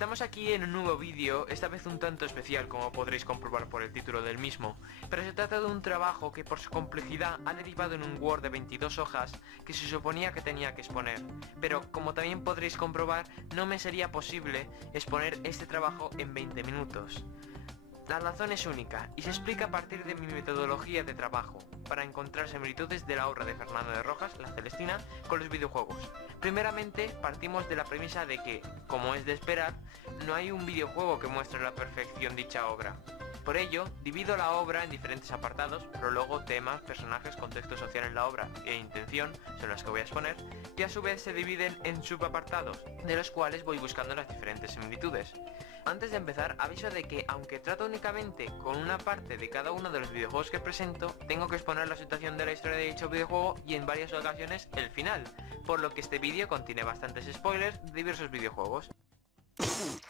Estamos aquí en un nuevo vídeo, esta vez un tanto especial como podréis comprobar por el título del mismo, pero se trata de un trabajo que por su complejidad ha derivado en un Word de 22 hojas que se suponía que tenía que exponer, pero como también podréis comprobar no me sería posible exponer este trabajo en 20 minutos. La razón es única y se explica a partir de mi metodología de trabajo para encontrar similitudes de la obra de Fernando de Rojas, La Celestina, con los videojuegos. Primeramente partimos de la premisa de que, como es de esperar, no hay un videojuego que muestre a la perfección dicha obra. Por ello, divido la obra en diferentes apartados, prólogo, temas, personajes, contexto social en la obra e intención, son las que voy a exponer, que a su vez se dividen en subapartados, de los cuales voy buscando las diferentes similitudes. Antes de empezar, aviso de que, aunque trato únicamente con una parte de cada uno de los videojuegos que presento, tengo que exponer la situación de la historia de dicho videojuego y en varias ocasiones el final, por lo que este vídeo contiene bastantes spoilers de diversos videojuegos.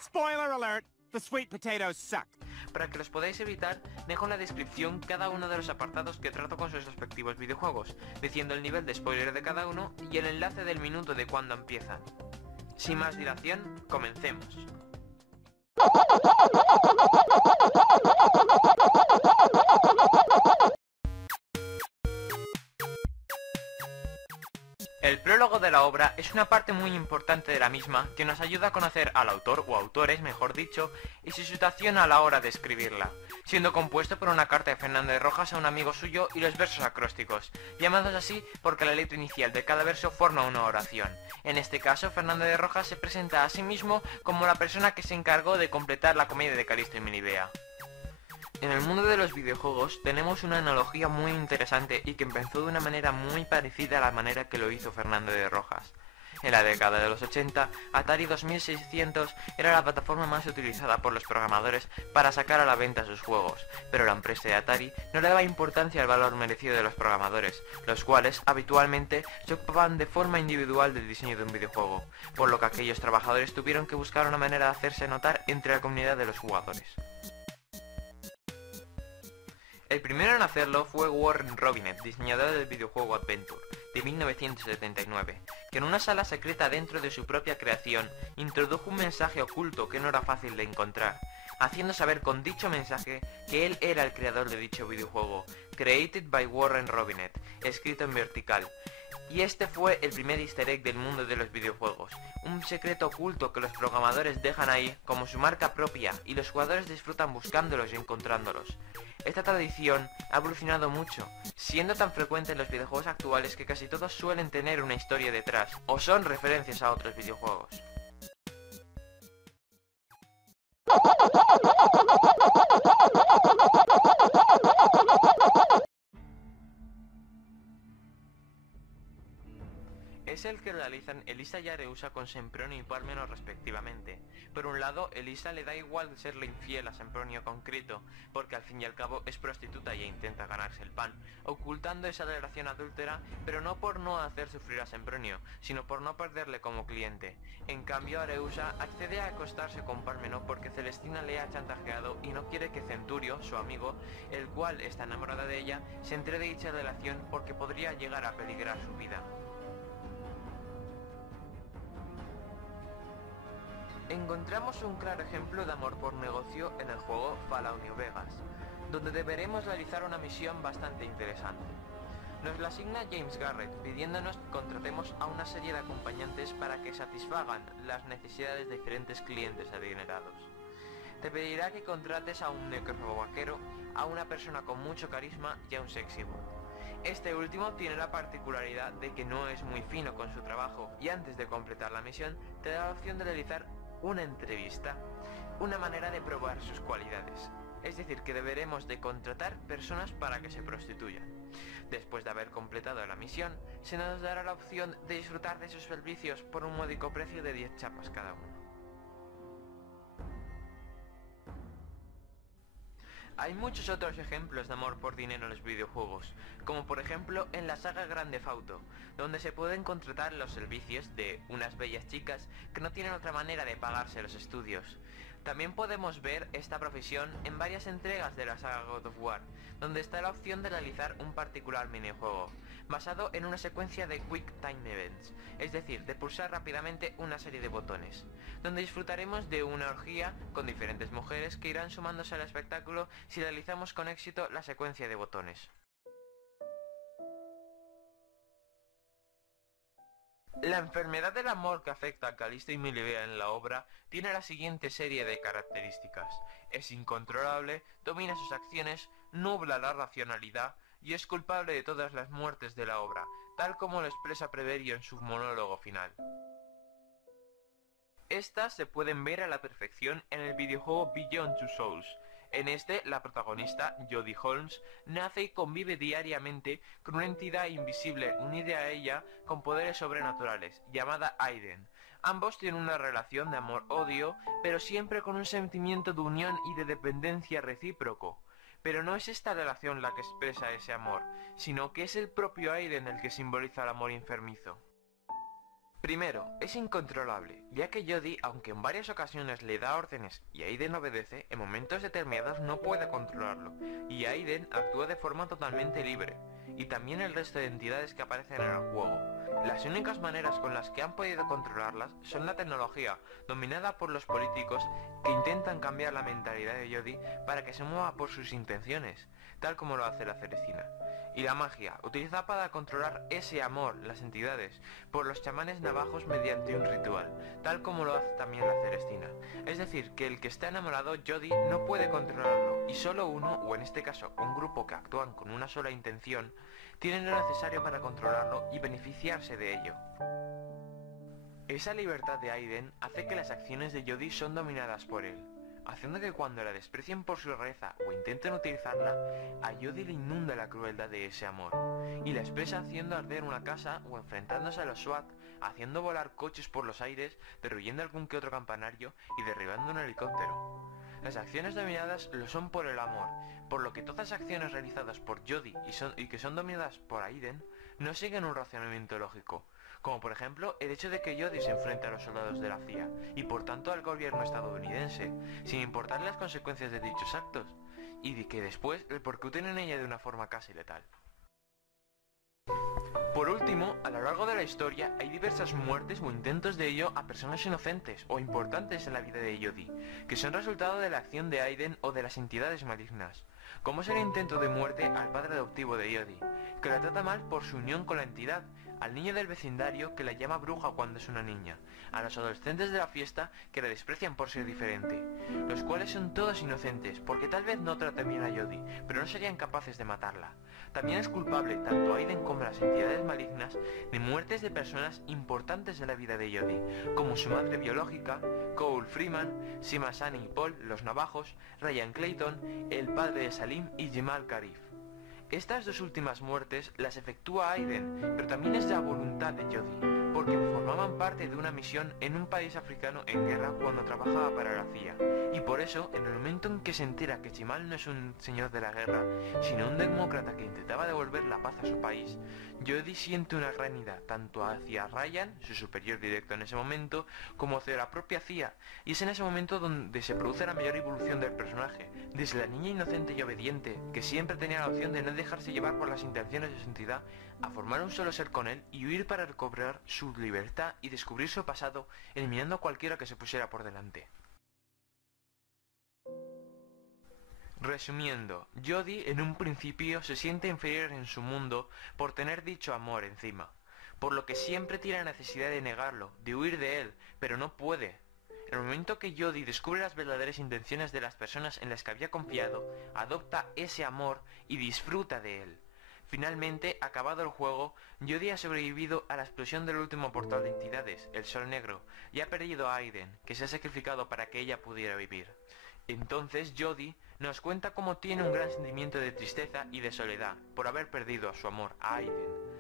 Spoiler alert, the sweet potatoes suck. Para que los podáis evitar, dejo en la descripción cada uno de los apartados que trato con sus respectivos videojuegos, diciendo el nivel de spoiler de cada uno y el enlace del minuto de cuando empiezan. Sin más dilación, comencemos. El prólogo de la obra es una parte muy importante de la misma que nos ayuda a conocer al autor o autores, mejor dicho, y su situación a la hora de escribirla, siendo compuesto por una carta de Fernando de Rojas a un amigo suyo y los versos acrósticos, llamados así porque la letra inicial de cada verso forma una oración. En este caso, Fernando de Rojas se presenta a sí mismo como la persona que se encargó de completar la comedia de Calisto y Melibea. En el mundo de los videojuegos tenemos una analogía muy interesante y que empezó de una manera muy parecida a la manera que lo hizo Fernando de Rojas. En la década de los 80, Atari 2600 era la plataforma más utilizada por los programadores para sacar a la venta sus juegos, pero la empresa de Atari no le daba importancia al valor merecido de los programadores, los cuales habitualmente se ocupaban de forma individual del diseño de un videojuego, por lo que aquellos trabajadores tuvieron que buscar una manera de hacerse notar entre la comunidad de los jugadores. El primero en hacerlo fue Warren Robinet, diseñador del videojuego Adventure, de 1979, que en una sala secreta dentro de su propia creación introdujo un mensaje oculto que no era fácil de encontrar, haciendo saber con dicho mensaje que él era el creador de dicho videojuego, Created by Warren Robinet, escrito en vertical. Y este fue el primer easter egg del mundo de los videojuegos, un secreto oculto que los programadores dejan ahí como su marca propia y los jugadores disfrutan buscándolos y encontrándolos. Esta tradición ha evolucionado mucho, siendo tan frecuente en los videojuegos actuales que casi todos suelen tener una historia detrás, o son referencias a otros videojuegos. Es el que realizan Elisa y Areusa con Sempronio y Parmeno respectivamente. Por un lado, Elisa le da igual serle infiel a Sempronio concreto, porque al fin y al cabo es prostituta y intenta ganarse el pan, ocultando esa relación adúltera, pero no por no hacer sufrir a Sempronio, sino por no perderle como cliente. En cambio, Areusa accede a acostarse con Parmeno porque Celestina le ha chantajeado y no quiere que Centurio, su amigo, el cual está enamorado de ella, se entere de dicha relación porque podría llegar a peligrar su vida. Encontramos un claro ejemplo de amor por negocio en el juego Fallout New Vegas, donde deberemos realizar una misión bastante interesante. Nos la asigna James Garrett, pidiéndonos que contratemos a una serie de acompañantes para que satisfagan las necesidades de diferentes clientes adinerados. Te pedirá que contrates a un necrófago vaquero, a una persona con mucho carisma y a un sexy bot. Este último tiene la particularidad de que no es muy fino con su trabajo y antes de completar la misión te da la opción de realizar una entrevista, una manera de probar sus cualidades. Es decir, que deberemos de contratar personas para que se prostituyan. Después de haber completado la misión, se nos dará la opción de disfrutar de sus servicios por un módico precio de 10 chapas cada uno. Hay muchos otros ejemplos de amor por dinero en los videojuegos, como por ejemplo en la saga Grand Theft Auto, donde se pueden contratar los servicios de unas bellas chicas que no tienen otra manera de pagarse los estudios. También podemos ver esta profesión en varias entregas de la saga God of War, donde está la opción de realizar un particular minijuego, basado en una secuencia de Quick Time Events, es decir, de pulsar rápidamente una serie de botones, donde disfrutaremos de una orgía con diferentes mujeres que irán sumándose al espectáculo si realizamos con éxito la secuencia de botones. La enfermedad del amor que afecta a Calisto y Melibea en la obra tiene la siguiente serie de características. Es incontrolable, domina sus acciones, nubla la racionalidad y es culpable de todas las muertes de la obra, tal como lo expresa Preverio en su monólogo final. Estas se pueden ver a la perfección en el videojuego Beyond Two Souls. En este, la protagonista, Jodie Holmes, nace y convive diariamente con una entidad invisible unida a ella con poderes sobrenaturales, llamada Aiden. Ambos tienen una relación de amor-odio, pero siempre con un sentimiento de unión y de dependencia recíproco. Pero no es esta relación la que expresa ese amor, sino que es el propio Aiden el que simboliza el amor enfermizo. Primero, es incontrolable, ya que Jodie, aunque en varias ocasiones le da órdenes y Aiden obedece, en momentos determinados no puede controlarlo, y Aiden actúa de forma totalmente libre, y también el resto de entidades que aparecen en el juego. Las únicas maneras con las que han podido controlarlas son la tecnología, dominada por los políticos que intentan cambiar la mentalidad de Jodie para que se mueva por sus intenciones, tal como lo hace la Cerecina. Y la magia, utilizada para controlar ese amor, las entidades, por los chamanes navajos mediante un ritual, tal como lo hace también la Celestina. Es decir, que el que está enamorado, Jodie, no puede controlarlo, y solo uno, o en este caso un grupo que actúan con una sola intención, tienen lo necesario para controlarlo y beneficiarse de ello. Esa libertad de Aiden hace que las acciones de Jodie son dominadas por él, haciendo que cuando la desprecien por su rareza o intenten utilizarla, a Jodie le inunda la crueldad de ese amor, y la expresa haciendo arder una casa o enfrentándose a los SWAT, haciendo volar coches por los aires, destruyendo algún que otro campanario y derribando un helicóptero. Las acciones dominadas lo son por el amor, por lo que todas las acciones realizadas por Jodie y que son dominadas por Aiden no siguen un razonamiento lógico, como por ejemplo el hecho de que Jodie se enfrente a los soldados de la CIA y por tanto al gobierno estadounidense, sin importar las consecuencias de dichos actos, y de que después el porqué en ella de una forma casi letal. Por último, a lo largo de la historia hay diversas muertes o intentos de ello a personas inocentes o importantes en la vida de Jodie, que son resultado de la acción de Aiden o de las entidades malignas, como es el intento de muerte al padre adoptivo de Jodie, que la trata mal por su unión con la entidad, al niño del vecindario que la llama bruja cuando es una niña, a los adolescentes de la fiesta que la desprecian por ser diferente, los cuales son todos inocentes porque tal vez no traten bien a Jodie, pero no serían capaces de matarla. También es culpable tanto Aiden como las entidades malignas de muertes de personas importantes en la vida de Jodie, como su madre biológica, Cole Freeman, Sima Sani y Paul, los navajos, Ryan Clayton, el padre de Salim y Jamal Karif. Estas dos últimas muertes las efectúa Aiden, pero también es la voluntad de Jodie, porque formaban parte de una misión en un país africano en guerra cuando trabajaba para la CIA, y por eso, en el momento en que se entera que Jamal no es un señor de la guerra, sino un demócrata que intentaba devolver la paz a su país, Jodie siente una gran ira, tanto hacia Ryan, su superior directo en ese momento, como hacia la propia CIA, y es en ese momento donde se produce la mayor evolución del personaje, desde la niña inocente y obediente, que siempre tenía la opción de no dejarse llevar por las intenciones de su entidad, a formar un solo ser con él y huir para recobrar su libertad y descubrir su pasado, eliminando a cualquiera que se pusiera por delante. Resumiendo, Jodie en un principio se siente inferior en su mundo por tener dicho amor encima, por lo que siempre tiene la necesidad de negarlo, de huir de él, pero no puede. En el momento que Jodie descubre las verdaderas intenciones de las personas en las que había confiado, adopta ese amor y disfruta de él. Finalmente, acabado el juego, Jodie ha sobrevivido a la explosión del último portal de entidades, el Sol Negro, y ha perdido a Aiden, que se ha sacrificado para que ella pudiera vivir. Entonces Jodie nos cuenta cómo tiene un gran sentimiento de tristeza y de soledad por haber perdido a su amor, a Aiden.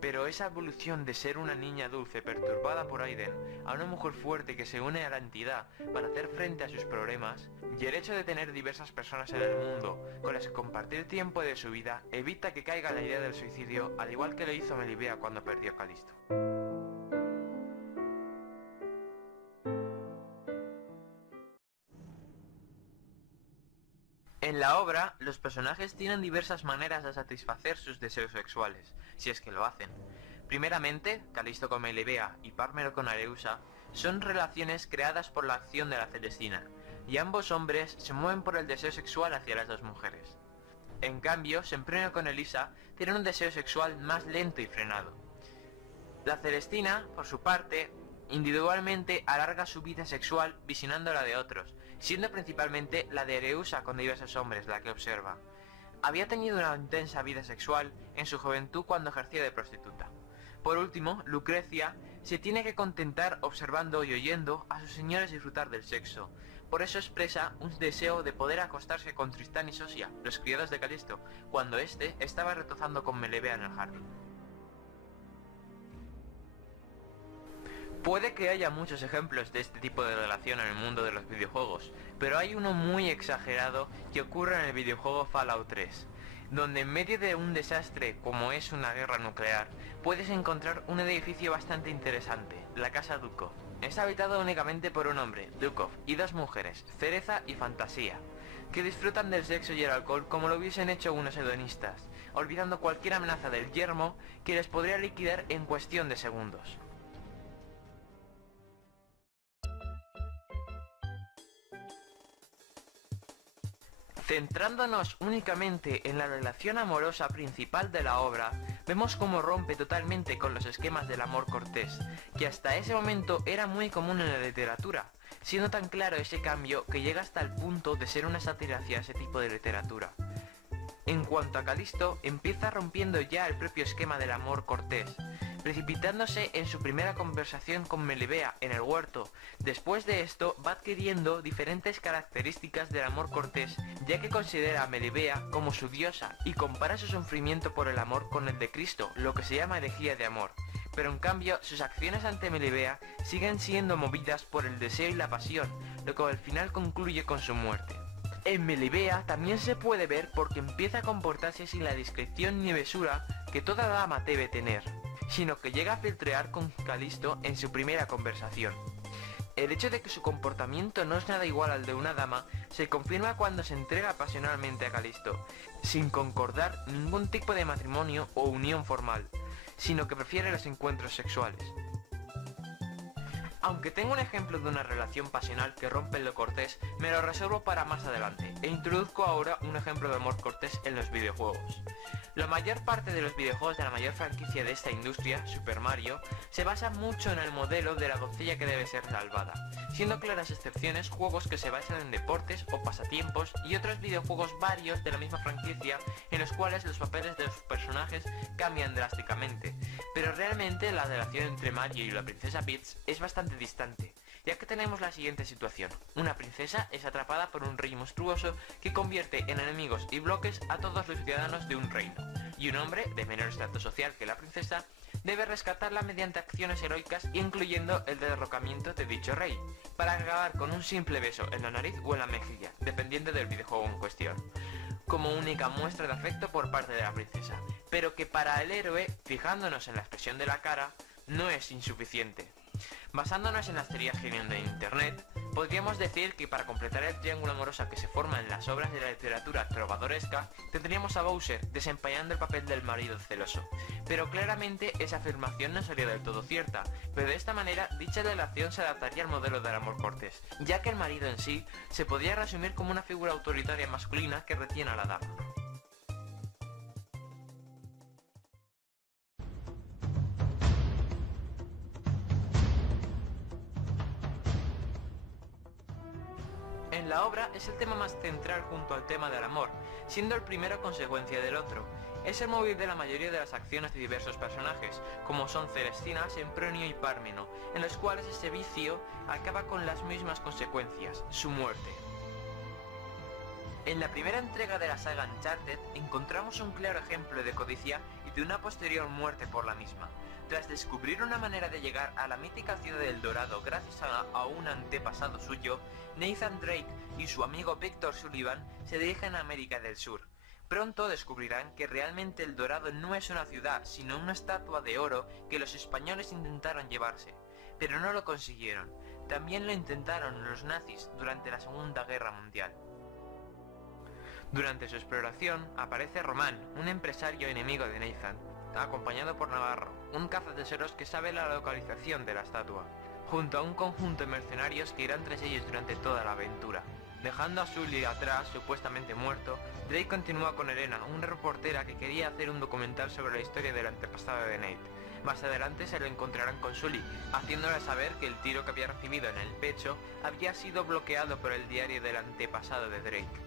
Pero esa evolución de ser una niña dulce perturbada por Aiden a una mujer fuerte que se une a la entidad para hacer frente a sus problemas, y el hecho de tener diversas personas en el mundo con las que compartir tiempo de su vida evita que caiga la idea del suicidio, al igual que lo hizo Melibea cuando perdió a Calisto. la obra, los personajes tienen diversas maneras de satisfacer sus deseos sexuales, si es que lo hacen. Primeramente, Calisto con Melibea y Pármeno con Areusa son relaciones creadas por la acción de la Celestina, y ambos hombres se mueven por el deseo sexual hacia las dos mujeres. En cambio, Sempronio con Elisa tiene un deseo sexual más lento y frenado. La Celestina, por su parte, individualmente alarga su vida sexual visionando la de otros, siendo principalmente la de Areusa con diversos hombres la que observa. Había tenido una intensa vida sexual en su juventud cuando ejercía de prostituta. Por último, Lucrecia se tiene que contentar observando y oyendo a sus señores disfrutar del sexo. Por eso expresa un deseo de poder acostarse con Tristán y Sosia, los criados de Calisto, cuando éste estaba retozando con Melibea en el jardín. Puede que haya muchos ejemplos de este tipo de relación en el mundo de los videojuegos, pero hay uno muy exagerado que ocurre en el videojuego Fallout 3, donde en medio de un desastre como es una guerra nuclear, puedes encontrar un edificio bastante interesante, la Casa Dukov. Es habitado únicamente por un hombre, Dukov, y dos mujeres, Cereza y Fantasía, que disfrutan del sexo y el alcohol como lo hubiesen hecho unos hedonistas, olvidando cualquier amenaza del yermo que les podría liquidar en cuestión de segundos. Centrándonos únicamente en la relación amorosa principal de la obra, vemos cómo rompe totalmente con los esquemas del amor cortés, que hasta ese momento era muy común en la literatura, siendo tan claro ese cambio que llega hasta el punto de ser una sátira hacia ese tipo de literatura. En cuanto a Calisto, empieza rompiendo ya el propio esquema del amor cortés, precipitándose en su primera conversación con Melibea en el huerto. Después de esto va adquiriendo diferentes características del amor cortés, ya que considera a Melibea como su diosa y compara su sufrimiento por el amor con el de Cristo, lo que se llama herejía de amor. Pero en cambio, sus acciones ante Melibea siguen siendo movidas por el deseo y la pasión, lo que al final concluye con su muerte. En Melibea también se puede ver porque empieza a comportarse sin la discreción ni mesura que toda dama debe tener, sino que llega a filtrear con Calisto en su primera conversación. El hecho de que su comportamiento no es nada igual al de una dama se confirma cuando se entrega pasionalmente a Calisto, sin concordar ningún tipo de matrimonio o unión formal, sino que prefiere los encuentros sexuales. Aunque tengo un ejemplo de una relación pasional que rompe lo cortés, me lo reservo para más adelante, e introduzco ahora un ejemplo de amor cortés en los videojuegos. La mayor parte de los videojuegos de la mayor franquicia de esta industria, Super Mario, se basa mucho en el modelo de la doncella que debe ser salvada, siendo claras excepciones juegos que se basan en deportes o pasatiempos y otros videojuegos varios de la misma franquicia en los cuales los papeles de los personajes cambian drásticamente, pero realmente la relación entre Mario y la princesa Peach es bastante distante, ya que tenemos la siguiente situación. Una princesa es atrapada por un rey monstruoso que convierte en enemigos y bloques a todos los ciudadanos de un reino, y un hombre, de menor estatus social que la princesa, debe rescatarla mediante acciones heroicas, incluyendo el derrocamiento de dicho rey, para acabar con un simple beso en la nariz o en la mejilla, dependiendo del videojuego en cuestión, como única muestra de afecto por parte de la princesa, pero que para el héroe, fijándonos en la expresión de la cara, no es insuficiente. Basándonos en las teorías que vienen de internet, podríamos decir que para completar el triángulo amoroso que se forma en las obras de la literatura trovadoresca, tendríamos a Bowser desempeñando el papel del marido celoso. Pero claramente esa afirmación no sería del todo cierta, pero de esta manera dicha relación se adaptaría al modelo del amor cortés, ya que el marido en sí se podría resumir como una figura autoritaria masculina que retiene a la dama. En la obra es el tema más central junto al tema del amor, siendo el primero consecuencia del otro. Es el móvil de la mayoría de las acciones de diversos personajes, como son Celestina, Sempronio y Pármeno, en los cuales ese vicio acaba con las mismas consecuencias, su muerte. En la primera entrega de la saga Uncharted encontramos un claro ejemplo de codicia y de una posterior muerte por la misma. Tras descubrir una manera de llegar a la mítica ciudad del Dorado gracias a un antepasado suyo, Nathan Drake y su amigo Victor Sullivan se dirigen a América del Sur. Pronto descubrirán que realmente el Dorado no es una ciudad, sino una estatua de oro que los españoles intentaron llevarse, pero no lo consiguieron. También lo intentaron los nazis durante la Segunda Guerra Mundial. Durante su exploración aparece Román, un empresario enemigo de Nathan, acompañado por Navarro, un cazatesoros que sabe la localización de la estatua, junto a un conjunto de mercenarios que irán tras ellos durante toda la aventura. Dejando a Sully atrás, supuestamente muerto, Drake continúa con Elena, una reportera que quería hacer un documental sobre la historia del antepasado de Nate. Más adelante se lo encontrarán con Sully, haciéndole saber que el tiro que había recibido en el pecho había sido bloqueado por el diario del antepasado de Drake.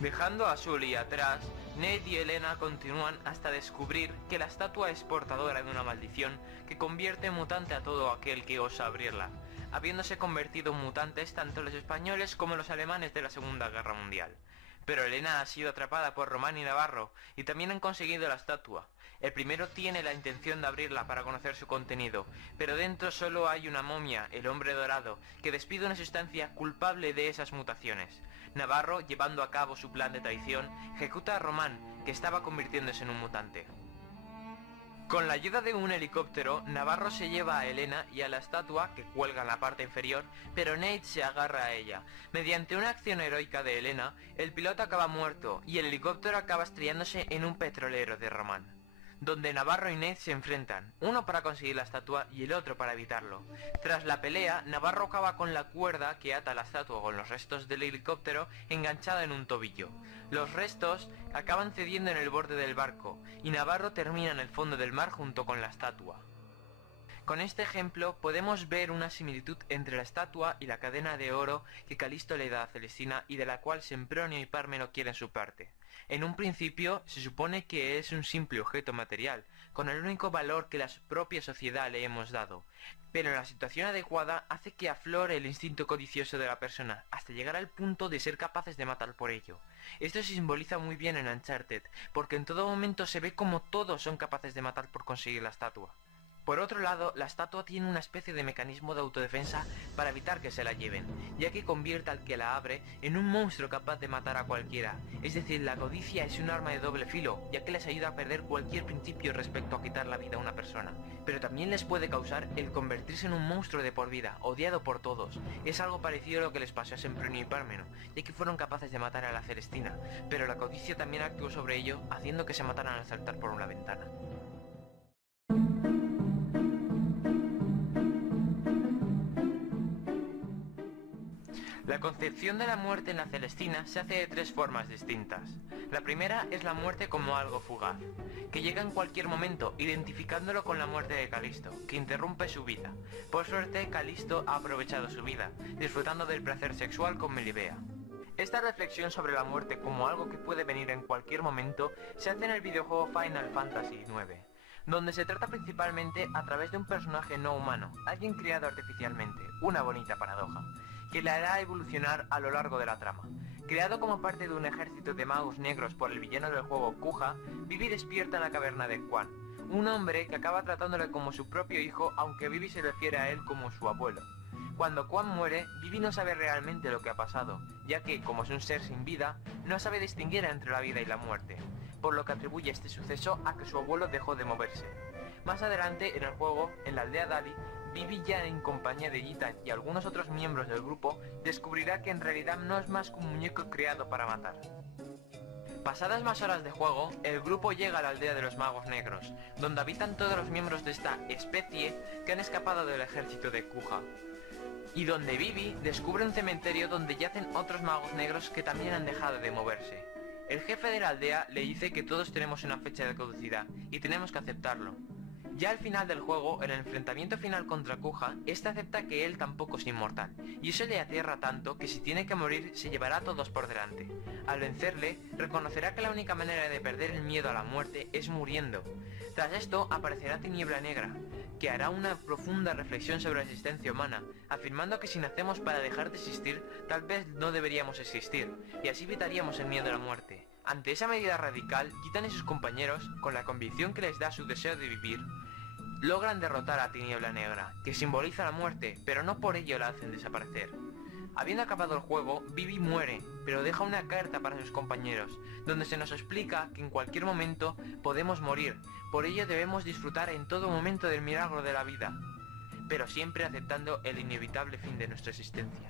Dejando a Sully atrás, Nate y Elena continúan hasta descubrir que la estatua es portadora de una maldición que convierte en mutante a todo aquel que osa abrirla, habiéndose convertido en mutantes tanto los españoles como los alemanes de la Segunda Guerra Mundial. Pero Elena ha sido atrapada por Román y Navarro, y también han conseguido la estatua. El primero tiene la intención de abrirla para conocer su contenido, pero dentro solo hay una momia, el Hombre Dorado, que despide una sustancia culpable de esas mutaciones. Navarro, llevando a cabo su plan de traición, ejecuta a Román, que estaba convirtiéndose en un mutante. Con la ayuda de un helicóptero, Navarro se lleva a Elena y a la estatua, que cuelga en la parte inferior, pero Nate se agarra a ella. Mediante una acción heroica de Elena, el piloto acaba muerto y el helicóptero acaba estrellándose en un petrolero de Román, donde Navarro y Nate se enfrentan, uno para conseguir la estatua y el otro para evitarlo. Tras la pelea, Navarro acaba con la cuerda que ata la estatua con los restos del helicóptero enganchada en un tobillo. Los restos acaban cediendo en el borde del barco, y Navarro termina en el fondo del mar junto con la estatua. Con este ejemplo podemos ver una similitud entre la estatua y la cadena de oro que Calisto le da a Celestina y de la cual Sempronio y Pármeno quieren su parte. En un principio se supone que es un simple objeto material, con el único valor que la propia sociedad le hemos dado, pero en la situación adecuada hace que aflore el instinto codicioso de la persona, hasta llegar al punto de ser capaces de matar por ello. Esto se simboliza muy bien en Uncharted, porque en todo momento se ve como todos son capaces de matar por conseguir la estatua. Por otro lado, la estatua tiene una especie de mecanismo de autodefensa para evitar que se la lleven, ya que convierte al que la abre en un monstruo capaz de matar a cualquiera. Es decir, la codicia es un arma de doble filo, ya que les ayuda a perder cualquier principio respecto a quitar la vida a una persona. Pero también les puede causar el convertirse en un monstruo de por vida, odiado por todos. Es algo parecido a lo que les pasó a Sempronio y Pármeno, ya que fueron capaces de matar a la Celestina, pero la codicia también actuó sobre ello, haciendo que se mataran al saltar por una ventana. La concepción de la muerte en la Celestina se hace de tres formas distintas. La primera es la muerte como algo fugaz, que llega en cualquier momento, identificándolo con la muerte de Calisto, que interrumpe su vida. Por suerte, Calisto ha aprovechado su vida, disfrutando del placer sexual con Melibea. Esta reflexión sobre la muerte como algo que puede venir en cualquier momento se hace en el videojuego Final Fantasy IX, donde se trata principalmente a través de un personaje no humano, alguien creado artificialmente, una bonita paradoja, que le hará evolucionar a lo largo de la trama. Creado como parte de un ejército de magos negros por el villano del juego Kuja, Vivi despierta en la caverna de Quan, un hombre que acaba tratándole como su propio hijo, aunque Vivi se refiere a él como su abuelo. Cuando Quan muere, Vivi no sabe realmente lo que ha pasado, ya que, como es un ser sin vida, no sabe distinguir entre la vida y la muerte, por lo que atribuye este suceso a que su abuelo dejó de moverse. Más adelante, en el juego, en la aldea Dali, Vivi, ya en compañía de Ethan y algunos otros miembros del grupo, descubrirá que en realidad no es más que un muñeco creado para matar. Pasadas más horas de juego, el grupo llega a la aldea de los magos negros, donde habitan todos los miembros de esta especie que han escapado del ejército de Kuja, y donde Vivi descubre un cementerio donde yacen otros magos negros que también han dejado de moverse. El jefe de la aldea le dice que todos tenemos una fecha de caducidad y tenemos que aceptarlo. Ya al final del juego, en el enfrentamiento final contra Kuja, este acepta que él tampoco es inmortal, y eso le aterra tanto que si tiene que morir se llevará a todos por delante. Al vencerle, reconocerá que la única manera de perder el miedo a la muerte es muriendo. Tras esto aparecerá Tiniebla Negra, que hará una profunda reflexión sobre la existencia humana, afirmando que si nacemos para dejar de existir, tal vez no deberíamos existir, y así evitaríamos el miedo a la muerte. Ante esa medida radical, Ethan y sus compañeros, con la convicción que les da su deseo de vivir, logran derrotar a Tiniebla Negra, que simboliza la muerte, pero no por ello la hacen desaparecer. Habiendo acabado el juego, Vivi muere, pero deja una carta para sus compañeros, donde se nos explica que en cualquier momento podemos morir, por ello debemos disfrutar en todo momento del milagro de la vida, pero siempre aceptando el inevitable fin de nuestra existencia.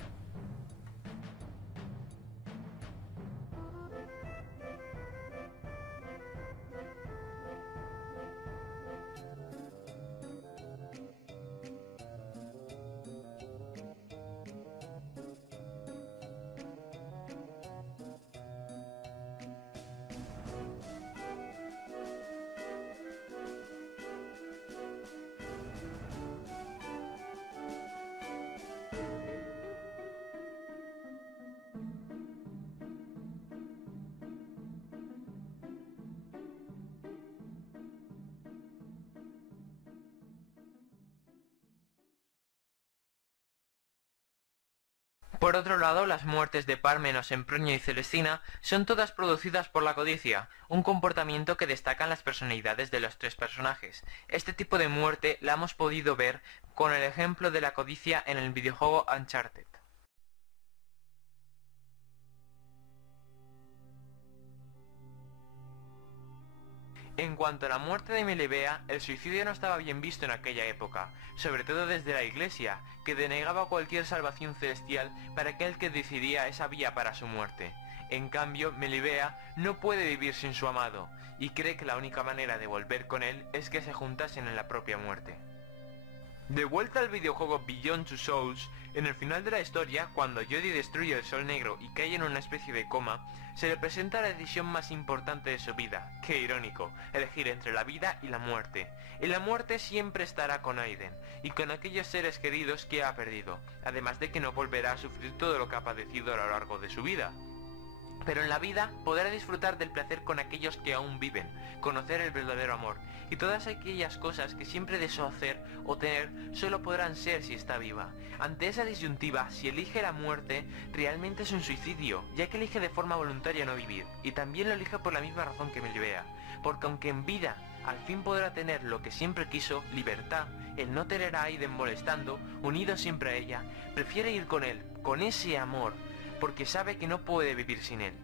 Por otro lado, las muertes de Pármeno, Sempronio y Celestina son todas producidas por la codicia, un comportamiento que destacan las personalidades de los tres personajes. Este tipo de muerte la hemos podido ver con el ejemplo de la codicia en el videojuego Uncharted. En cuanto a la muerte de Melibea, el suicidio no estaba bien visto en aquella época, sobre todo desde la Iglesia, que denegaba cualquier salvación celestial para aquel que decidía esa vía para su muerte. En cambio, Melibea no puede vivir sin su amado, y cree que la única manera de volver con él es que se juntasen en la propia muerte. De vuelta al videojuego Beyond Two Souls, en el final de la historia, cuando Jodie destruye el Sol Negro y cae en una especie de coma, se le presenta la decisión más importante de su vida. Qué irónico, elegir entre la vida y la muerte. Y la muerte siempre estará con Aiden, y con aquellos seres queridos que ha perdido, además de que no volverá a sufrir todo lo que ha padecido a lo largo de su vida. Pero en la vida podrá disfrutar del placer con aquellos que aún viven, conocer el verdadero amor, y todas aquellas cosas que siempre deseó hacer o tener solo podrán ser si está viva. Ante esa disyuntiva, si elige la muerte, realmente es un suicidio, ya que elige de forma voluntaria no vivir, y también lo elige por la misma razón que Melibea, porque aunque en vida al fin podrá tener lo que siempre quiso, libertad, el no tener a Aiden molestando, unido siempre a ella, prefiere ir con él, con ese amor, porque sabe que no puede vivir sin él.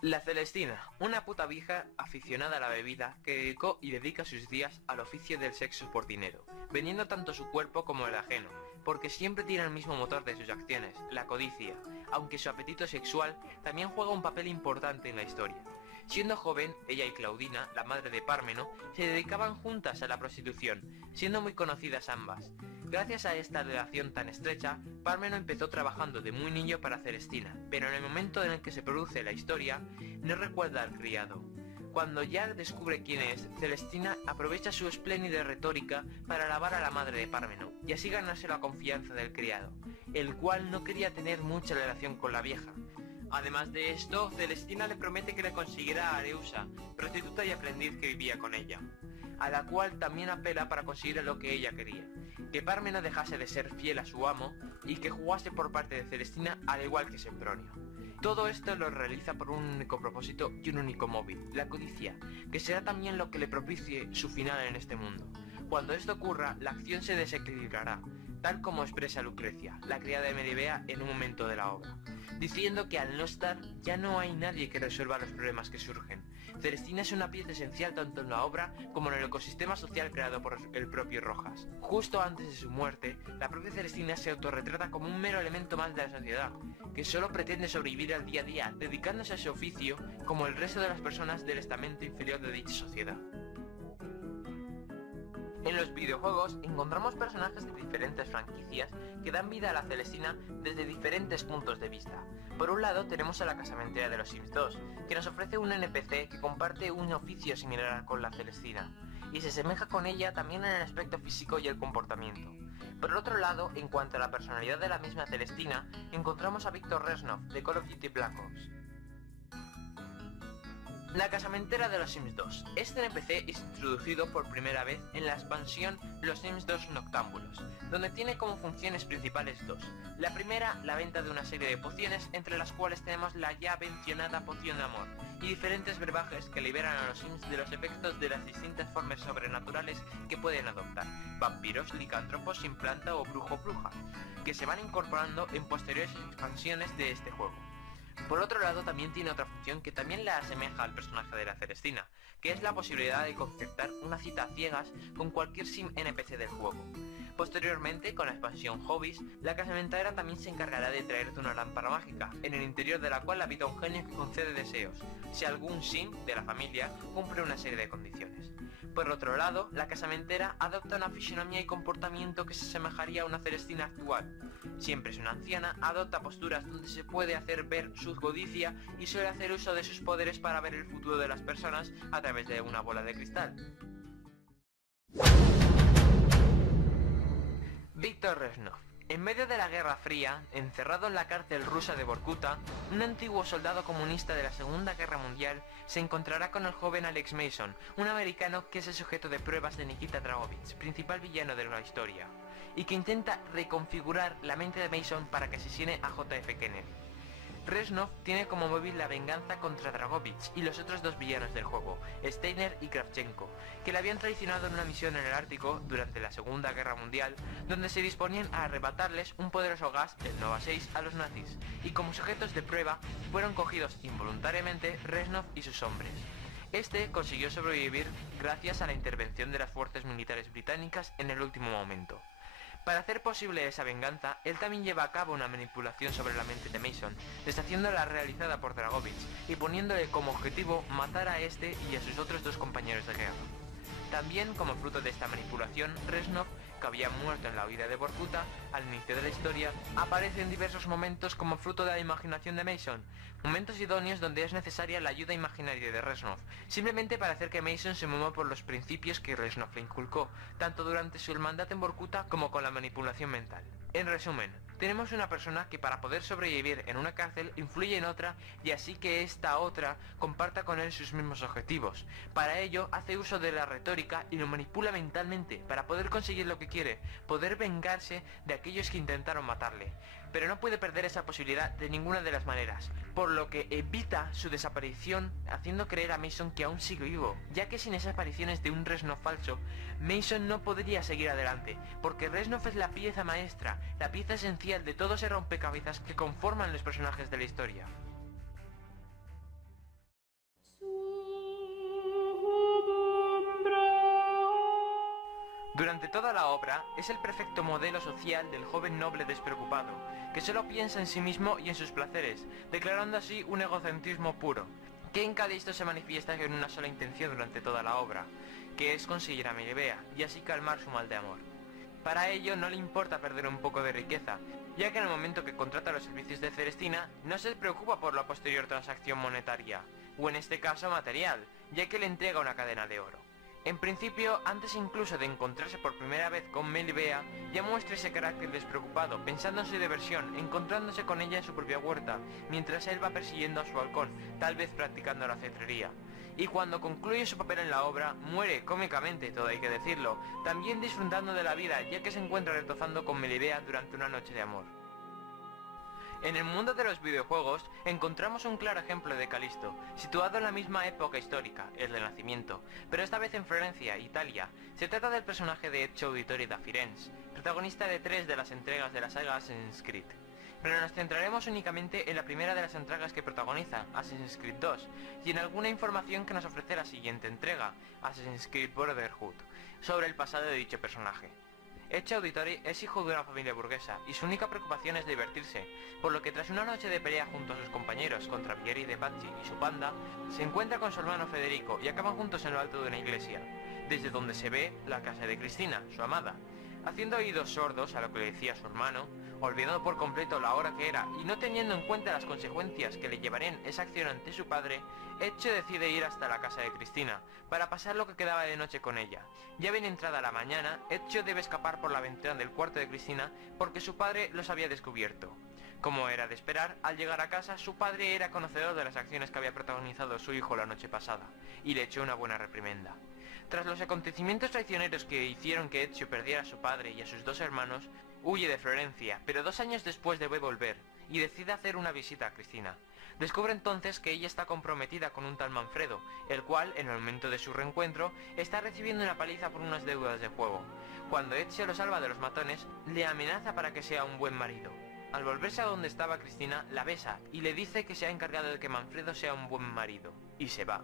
La Celestina, una puta vieja aficionada a la bebida que dedicó y dedica sus días al oficio del sexo por dinero, vendiendo tanto su cuerpo como el ajeno, porque siempre tiene el mismo motor de sus acciones, la codicia, aunque su apetito sexual también juega un papel importante en la historia. Siendo joven, ella y Claudina, la madre de Pármeno, se dedicaban juntas a la prostitución, siendo muy conocidas ambas. Gracias a esta relación tan estrecha, Pármeno empezó trabajando de muy niño para Celestina, pero en el momento en el que se produce la historia, no recuerda al criado. Cuando Jack descubre quién es, Celestina aprovecha su espléndida retórica para alabar a la madre de Pármeno, y así ganarse la confianza del criado, el cual no quería tener mucha relación con la vieja. Además de esto, Celestina le promete que le conseguirá a Areusa, prostituta y aprendiz que vivía con ella, a la cual también apela para conseguir lo que ella quería, que Pármeno dejase de ser fiel a su amo y que jugase por parte de Celestina al igual que Sempronio. Todo esto lo realiza por un único propósito y un único móvil, la codicia, que será también lo que le propicie su final en este mundo. Cuando esto ocurra, la acción se desequilibrará, tal como expresa Lucrecia, la criada de Melibea en un momento de la obra, diciendo que al no estar ya no hay nadie que resuelva los problemas que surgen. Celestina es una pieza esencial tanto en la obra como en el ecosistema social creado por el propio Rojas. Justo antes de su muerte, la propia Celestina se autorretrata como un mero elemento más de la sociedad, que solo pretende sobrevivir al día a día, dedicándose a su oficio como el resto de las personas del estamento inferior de dicha sociedad. En los videojuegos encontramos personajes de diferentes franquicias que dan vida a la Celestina desde diferentes puntos de vista. Por un lado tenemos a la casamentera de los Sims 2, que nos ofrece un NPC que comparte un oficio similar con la Celestina, y se asemeja con ella también en el aspecto físico y el comportamiento. Por otro lado, en cuanto a la personalidad de la misma Celestina, encontramos a Victor Reznov, de Call of Duty Black Ops. La casamentera de los Sims 2. Este NPC es introducido por primera vez en la expansión Los Sims 2 Noctámbulos, donde tiene como funciones principales dos. La primera, la venta de una serie de pociones, entre las cuales tenemos la ya mencionada poción de amor, y diferentes brebajes que liberan a los Sims de los efectos de las distintas formas sobrenaturales que pueden adoptar, vampiros, licántropos sin planta o brujo-bruja, que se van incorporando en posteriores expansiones de este juego. Por otro lado, también tiene otra función que también la asemeja al personaje de la Celestina, que es la posibilidad de concertar una cita a ciegas con cualquier Sim NPC del juego. Posteriormente, con la expansión Hobbies, la casamentera también se encargará de traerte una lámpara mágica, en el interior de la cual habita un genio que concede deseos, si algún Sim de la familia cumple una serie de condiciones. Por otro lado, la casamentera adopta una fisonomía y comportamiento que se asemejaría a una Celestina actual. Siempre es una anciana, adopta posturas donde se puede hacer ver su codicia y suele hacer uso de sus poderes para ver el futuro de las personas a través de una bola de cristal. Victor Reznov. En medio de la Guerra Fría, encerrado en la cárcel rusa de Vorkuta, un antiguo soldado comunista de la Segunda Guerra Mundial se encontrará con el joven Alex Mason, un americano que es el sujeto de pruebas de Nikita Dragovich, principal villano de la historia, y que intenta reconfigurar la mente de Mason para que asesine a JF Kennedy. Reznov tiene como móvil la venganza contra Dragovich y los otros dos villanos del juego, Steiner y Kravchenko, que le habían traicionado en una misión en el Ártico durante la Segunda Guerra Mundial, donde se disponían a arrebatarles un poderoso gas, el Nova 6, a los nazis, y como sujetos de prueba fueron cogidos involuntariamente Reznov y sus hombres. Este consiguió sobrevivir gracias a la intervención de las fuerzas militares británicas en el último momento. Para hacer posible esa venganza, él también lleva a cabo una manipulación sobre la mente de Mason, deshaciéndola realizada por Dragovich y poniéndole como objetivo matar a este y a sus otros dos compañeros de guerra. También, como fruto de esta manipulación, Reznov, que había muerto en la huida de Vorkuta al inicio de la historia, aparece en diversos momentos como fruto de la imaginación de Mason, momentos idóneos donde es necesaria la ayuda imaginaria de Reznov, simplemente para hacer que Mason se mueva por los principios que Reznov le inculcó, tanto durante su hermandad en Vorkuta como con la manipulación mental. En resumen, tenemos una persona que para poder sobrevivir en una cárcel influye en otra y así que esta otra comparta con él sus mismos objetivos. Para ello hace uso de la retórica y lo manipula mentalmente para poder conseguir lo que quiere, poder vengarse de aquellos que intentaron matarle. Pero no puede perder esa posibilidad de ninguna de las maneras, por lo que evita su desaparición haciendo creer a Mason que aún sigue vivo, ya que sin esas apariciones de un Reznov falso, Mason no podría seguir adelante, porque Reznov es la pieza maestra, la pieza esencial de todo ese rompecabezas que conforman los personajes de la historia. Durante toda la obra, es el perfecto modelo social del joven noble despreocupado, que solo piensa en sí mismo y en sus placeres, declarando así un egocentrismo puro, que en Calisto se manifiesta en una sola intención durante toda la obra, que es conseguir a Melibea, y así calmar su mal de amor. Para ello no le importa perder un poco de riqueza, ya que en el momento que contrata los servicios de Celestina, no se preocupa por la posterior transacción monetaria, o en este caso material, ya que le entrega una cadena de oro. En principio, antes incluso de encontrarse por primera vez con Melibea, ya muestra ese carácter despreocupado, pensando en su diversión, encontrándose con ella en su propia huerta, mientras él va persiguiendo a su halcón, tal vez practicando la cetrería. Y cuando concluye su papel en la obra, muere cómicamente, todo hay que decirlo, también disfrutando de la vida, ya que se encuentra retozando con Melibea durante una noche de amor. En el mundo de los videojuegos encontramos un claro ejemplo de Calisto, situado en la misma época histórica, el Renacimiento, pero esta vez en Florencia, Italia. Se trata del personaje de Ezio Auditore da Firenze, protagonista de 3 de las entregas de la saga Assassin's Creed. Pero nos centraremos únicamente en la primera de las entregas que protagoniza, Assassin's Creed 2, y en alguna información que nos ofrece la siguiente entrega, Assassin's Creed Brotherhood, sobre el pasado de dicho personaje. Ezio Auditore es hijo de una familia burguesa y su única preocupación es divertirse, por lo que tras una noche de pelea junto a sus compañeros contra Pieri de Pazzi y su panda, se encuentra con su hermano Federico y acaban juntos en lo alto de una iglesia, desde donde se ve la casa de Cristina, su amada. Haciendo oídos sordos a lo que le decía su hermano, olvidando por completo la hora que era y no teniendo en cuenta las consecuencias que le llevarían esa acción ante su padre, Ezio decide ir hasta la casa de Cristina, para pasar lo que quedaba de noche con ella. Ya bien entrada la mañana, Ezio debe escapar por la ventana del cuarto de Cristina porque su padre los había descubierto. Como era de esperar, al llegar a casa, su padre era conocedor de las acciones que había protagonizado su hijo la noche pasada, y le echó una buena reprimenda. Tras los acontecimientos traicioneros que hicieron que Ezio perdiera a su padre y a sus dos hermanos, huye de Florencia, pero 2 años después debe volver, y decide hacer una visita a Cristina. Descubre entonces que ella está comprometida con un tal Manfredo, el cual, en el momento de su reencuentro, está recibiendo una paliza por unas deudas de fuego. Cuando Ezio lo salva de los matones, le amenaza para que sea un buen marido. Al volverse a donde estaba Cristina, la besa y le dice que se ha encargado de que Manfredo sea un buen marido, y se va.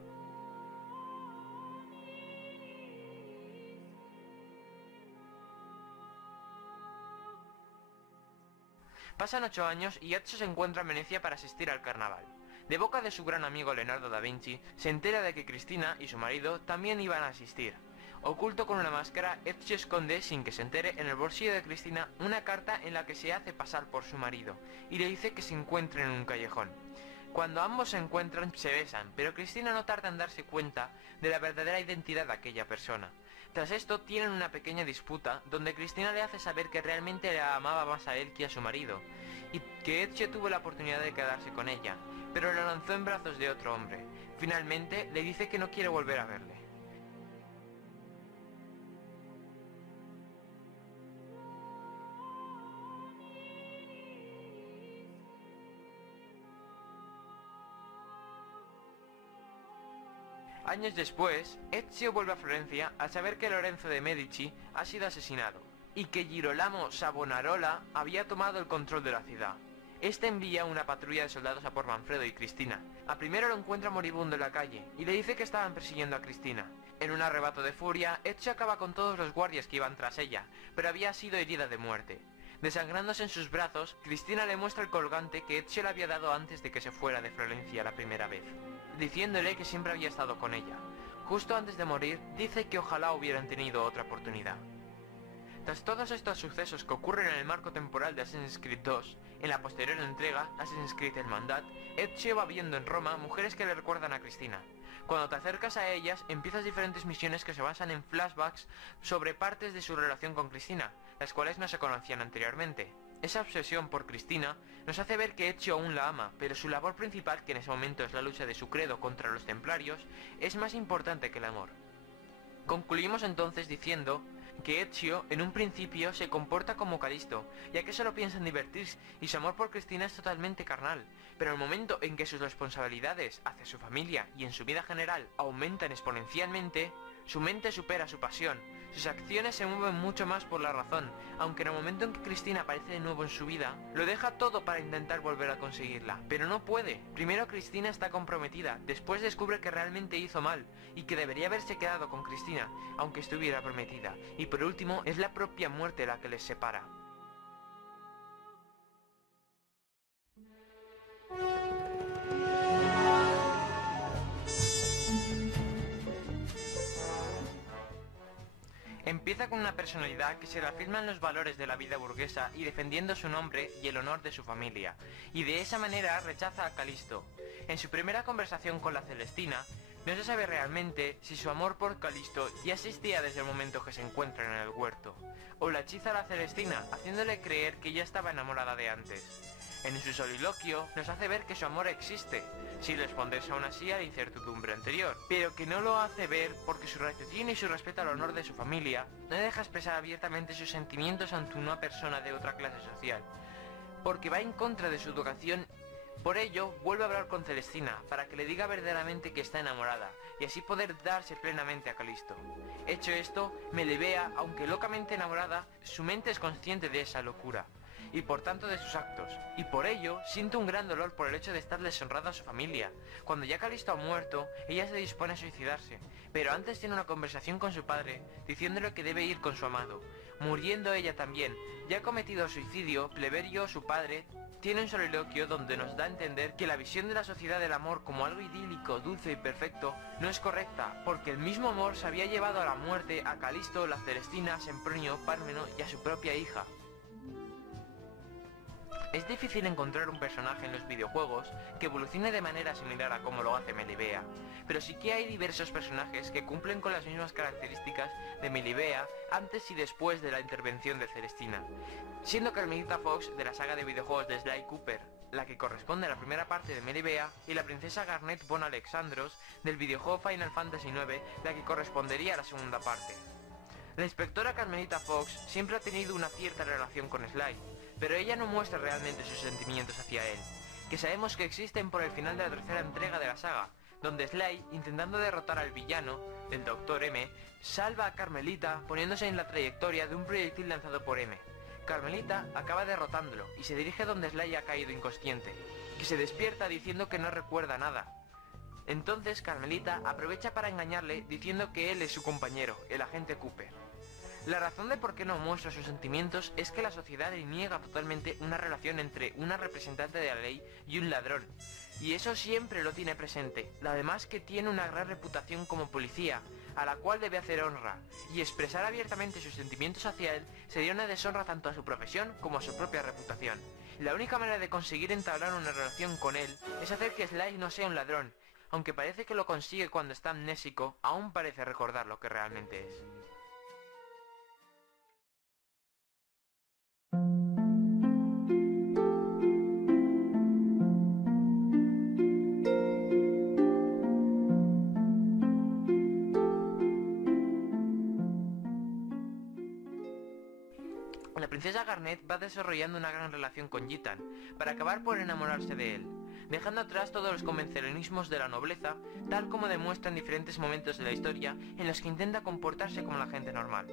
Pasan 8 años y Ezio se encuentra en Venecia para asistir al carnaval. De boca de su gran amigo Leonardo da Vinci, se entera de que Cristina y su marido también iban a asistir. Oculto con una máscara, Ezio esconde, sin que se entere, en el bolsillo de Cristina una carta en la que se hace pasar por su marido, y le dice que se encuentren en un callejón. Cuando ambos se encuentran, se besan, pero Cristina no tarda en darse cuenta de la verdadera identidad de aquella persona. Tras esto tienen una pequeña disputa donde Cristina le hace saber que realmente le amaba más a él que a su marido y que Ezio tuvo la oportunidad de quedarse con ella, pero lo lanzó en brazos de otro hombre. Finalmente le dice que no quiere volver a verle. Años después, Ezio vuelve a Florencia al saber que Lorenzo de Medici ha sido asesinado y que Girolamo Savonarola había tomado el control de la ciudad. Este envía una patrulla de soldados a por Manfredo y Cristina. A primero lo encuentra moribundo en la calle y le dice que estaban persiguiendo a Cristina. En un arrebato de furia, Ezio acaba con todos los guardias que iban tras ella, pero había sido herida de muerte. Desangrándose en sus brazos, Cristina le muestra el colgante que Ezio le había dado antes de que se fuera de Florencia la primera vez, diciéndole que siempre había estado con ella. Justo antes de morir, dice que ojalá hubieran tenido otra oportunidad. Tras todos estos sucesos que ocurren en el marco temporal de Assassin's Creed 2, en la posterior entrega, Assassin's Creed Hermandad, Ezio va viendo en Roma mujeres que le recuerdan a Cristina. Cuando te acercas a ellas, empiezas diferentes misiones que se basan en flashbacks sobre partes de su relación con Cristina, las cuales no se conocían anteriormente. Esa obsesión por Cristina nos hace ver que Ezio aún la ama, pero su labor principal, que en ese momento es la lucha de su credo contra los templarios, es más importante que el amor. Concluimos entonces diciendo que Ezio en un principio se comporta como Calisto, ya que solo piensa en divertirse y su amor por Cristina es totalmente carnal, pero el momento en que sus responsabilidades hacia su familia y en su vida general aumentan exponencialmente, su mente supera su pasión, sus acciones se mueven mucho más por la razón, aunque en el momento en que Cristina aparece de nuevo en su vida, lo deja todo para intentar volver a conseguirla, pero no puede. Primero Cristina está comprometida, después descubre que realmente hizo mal, y que debería haberse quedado con Cristina, aunque estuviera prometida, y por último es la propia muerte la que les separa. Empieza con una personalidad que se reafirma en los valores de la vida burguesa y defendiendo su nombre y el honor de su familia, y de esa manera rechaza a Calisto. En su primera conversación con la Celestina, no se sabe realmente si su amor por Calisto ya existía desde el momento que se encuentran en el huerto, o la hechiza a la Celestina, haciéndole creer que ya estaba enamorada de antes. En su soliloquio nos hace ver que su amor existe, sin responderse aún así a la incertidumbre anterior, pero que no lo hace ver porque su raciocinio y su respeto al honor de su familia no deja expresar abiertamente sus sentimientos ante una persona de otra clase social, porque va en contra de su educación. Por ello, vuelve a hablar con Celestina, para que le diga verdaderamente que está enamorada, y así poder darse plenamente a Calisto. Hecho esto, Melibea, aunque locamente enamorada, su mente es consciente de esa locura, y por tanto de sus actos, y por ello siente un gran dolor por el hecho de estar deshonrada a su familia. Cuando ya Calisto ha muerto, ella se dispone a suicidarse, pero antes tiene una conversación con su padre, diciéndole que debe ir con su amado. Muriendo ella también, ya ha cometido suicidio, Pleberio, su padre, tiene un soliloquio donde nos da a entender que la visión de la sociedad del amor como algo idílico, dulce y perfecto no es correcta, porque el mismo amor se había llevado a la muerte a Calisto, la Celestina, a Sempronio, Pármeno y a su propia hija. Es difícil encontrar un personaje en los videojuegos que evolucione de manera similar a como lo hace Melibea, pero sí que hay diversos personajes que cumplen con las mismas características de Melibea antes y después de la intervención de Celestina, siendo Carmelita Fox de la saga de videojuegos de Sly Cooper, la que corresponde a la primera parte de Melibea, y la princesa Garnet von Alexandros del videojuego Final Fantasy IX, la que correspondería a la segunda parte. La inspectora Carmelita Fox siempre ha tenido una cierta relación con Sly, pero ella no muestra realmente sus sentimientos hacia él, que sabemos que existen por el final de la tercera entrega de la saga, donde Sly, intentando derrotar al villano, el Dr. M, salva a Carmelita poniéndose en la trayectoria de un proyectil lanzado por M. Carmelita acaba derrotándolo y se dirige donde Sly ha caído inconsciente, que se despierta diciendo que no recuerda nada. Entonces Carmelita aprovecha para engañarle diciendo que él es su compañero, el agente Cooper. La razón de por qué no muestra sus sentimientos es que la sociedad le niega totalmente una relación entre una representante de la ley y un ladrón, y eso siempre lo tiene presente. Además que tiene una gran reputación como policía, a la cual debe hacer honra, y expresar abiertamente sus sentimientos hacia él sería una deshonra tanto a su profesión como a su propia reputación. La única manera de conseguir entablar una relación con él es hacer que Sly no sea un ladrón. Aunque parece que lo consigue cuando está amnésico, aún parece recordar lo que realmente es. princesa Garnet va desarrollando una gran relación con Gitan, para acabar por enamorarse de él, dejando atrás todos los convencionalismos de la nobleza, tal como demuestra en diferentes momentos de la historia en los que intenta comportarse como la gente normal.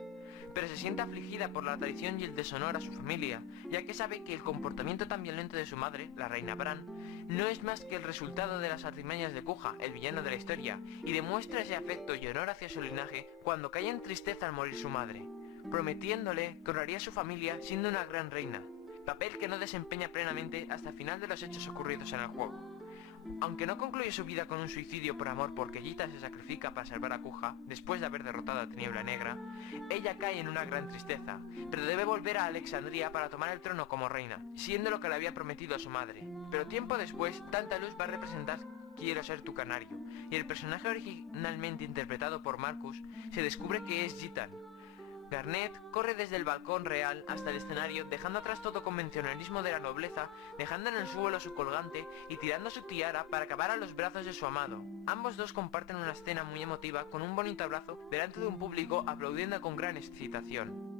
Pero se siente afligida por la traición y el deshonor a su familia, ya que sabe que el comportamiento tan violento de su madre, la reina Bran, no es más que el resultado de las artimañas de Kuja, el villano de la historia, y demuestra ese afecto y honor hacia su linaje cuando cae en tristeza al morir su madre, prometiéndole que honraría a su familia siendo una gran reina, papel que no desempeña plenamente hasta el final de los hechos ocurridos en el juego. Aunque no concluye su vida con un suicidio por amor porque Gitan se sacrifica para salvar a Kuja, después de haber derrotado a Tiniebla Negra, ella cae en una gran tristeza, pero debe volver a Alexandría para tomar el trono como reina, siendo lo que le había prometido a su madre. Pero tiempo después, Tantalus va a representar Quiero ser tu canario, y el personaje originalmente interpretado por Marcus se descubre que es Gitan. Garnet corre desde el balcón real hasta el escenario, dejando atrás todo convencionalismo de la nobleza, dejando en el suelo su colgante y tirando su tiara para acabar a los brazos de su amado. Ambos dos comparten una escena muy emotiva con un bonito abrazo delante de un público aplaudiendo con gran excitación.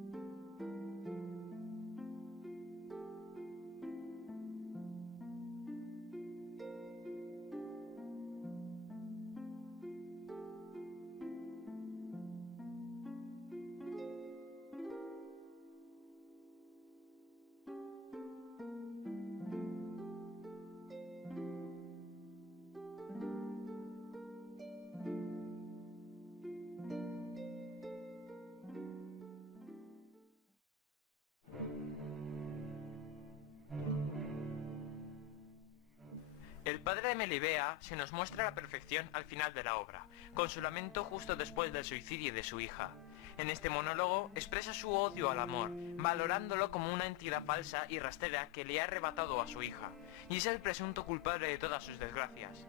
El padre de Melibea se nos muestra a la perfección al final de la obra, con su lamento justo después del suicidio de su hija. En este monólogo expresa su odio al amor, valorándolo como una entidad falsa y rastrera que le ha arrebatado a su hija, y es el presunto culpable de todas sus desgracias.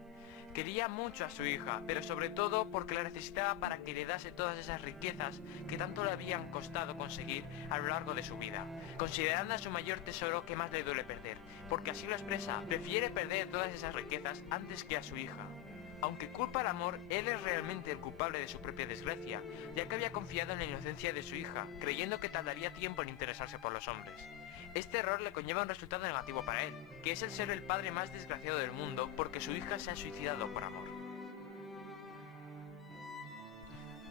Quería mucho a su hija, pero sobre todo porque la necesitaba para que le dase todas esas riquezas que tanto le habían costado conseguir a lo largo de su vida, considerando a su mayor tesoro que más le duele perder, porque así lo expresa, prefiere perder todas esas riquezas antes que a su hija. Aunque culpa al amor, él es realmente el culpable de su propia desgracia, ya que había confiado en la inocencia de su hija, creyendo que tardaría tiempo en interesarse por los hombres. Este error le conlleva un resultado negativo para él, que es el ser el padre más desgraciado del mundo porque su hija se ha suicidado por amor.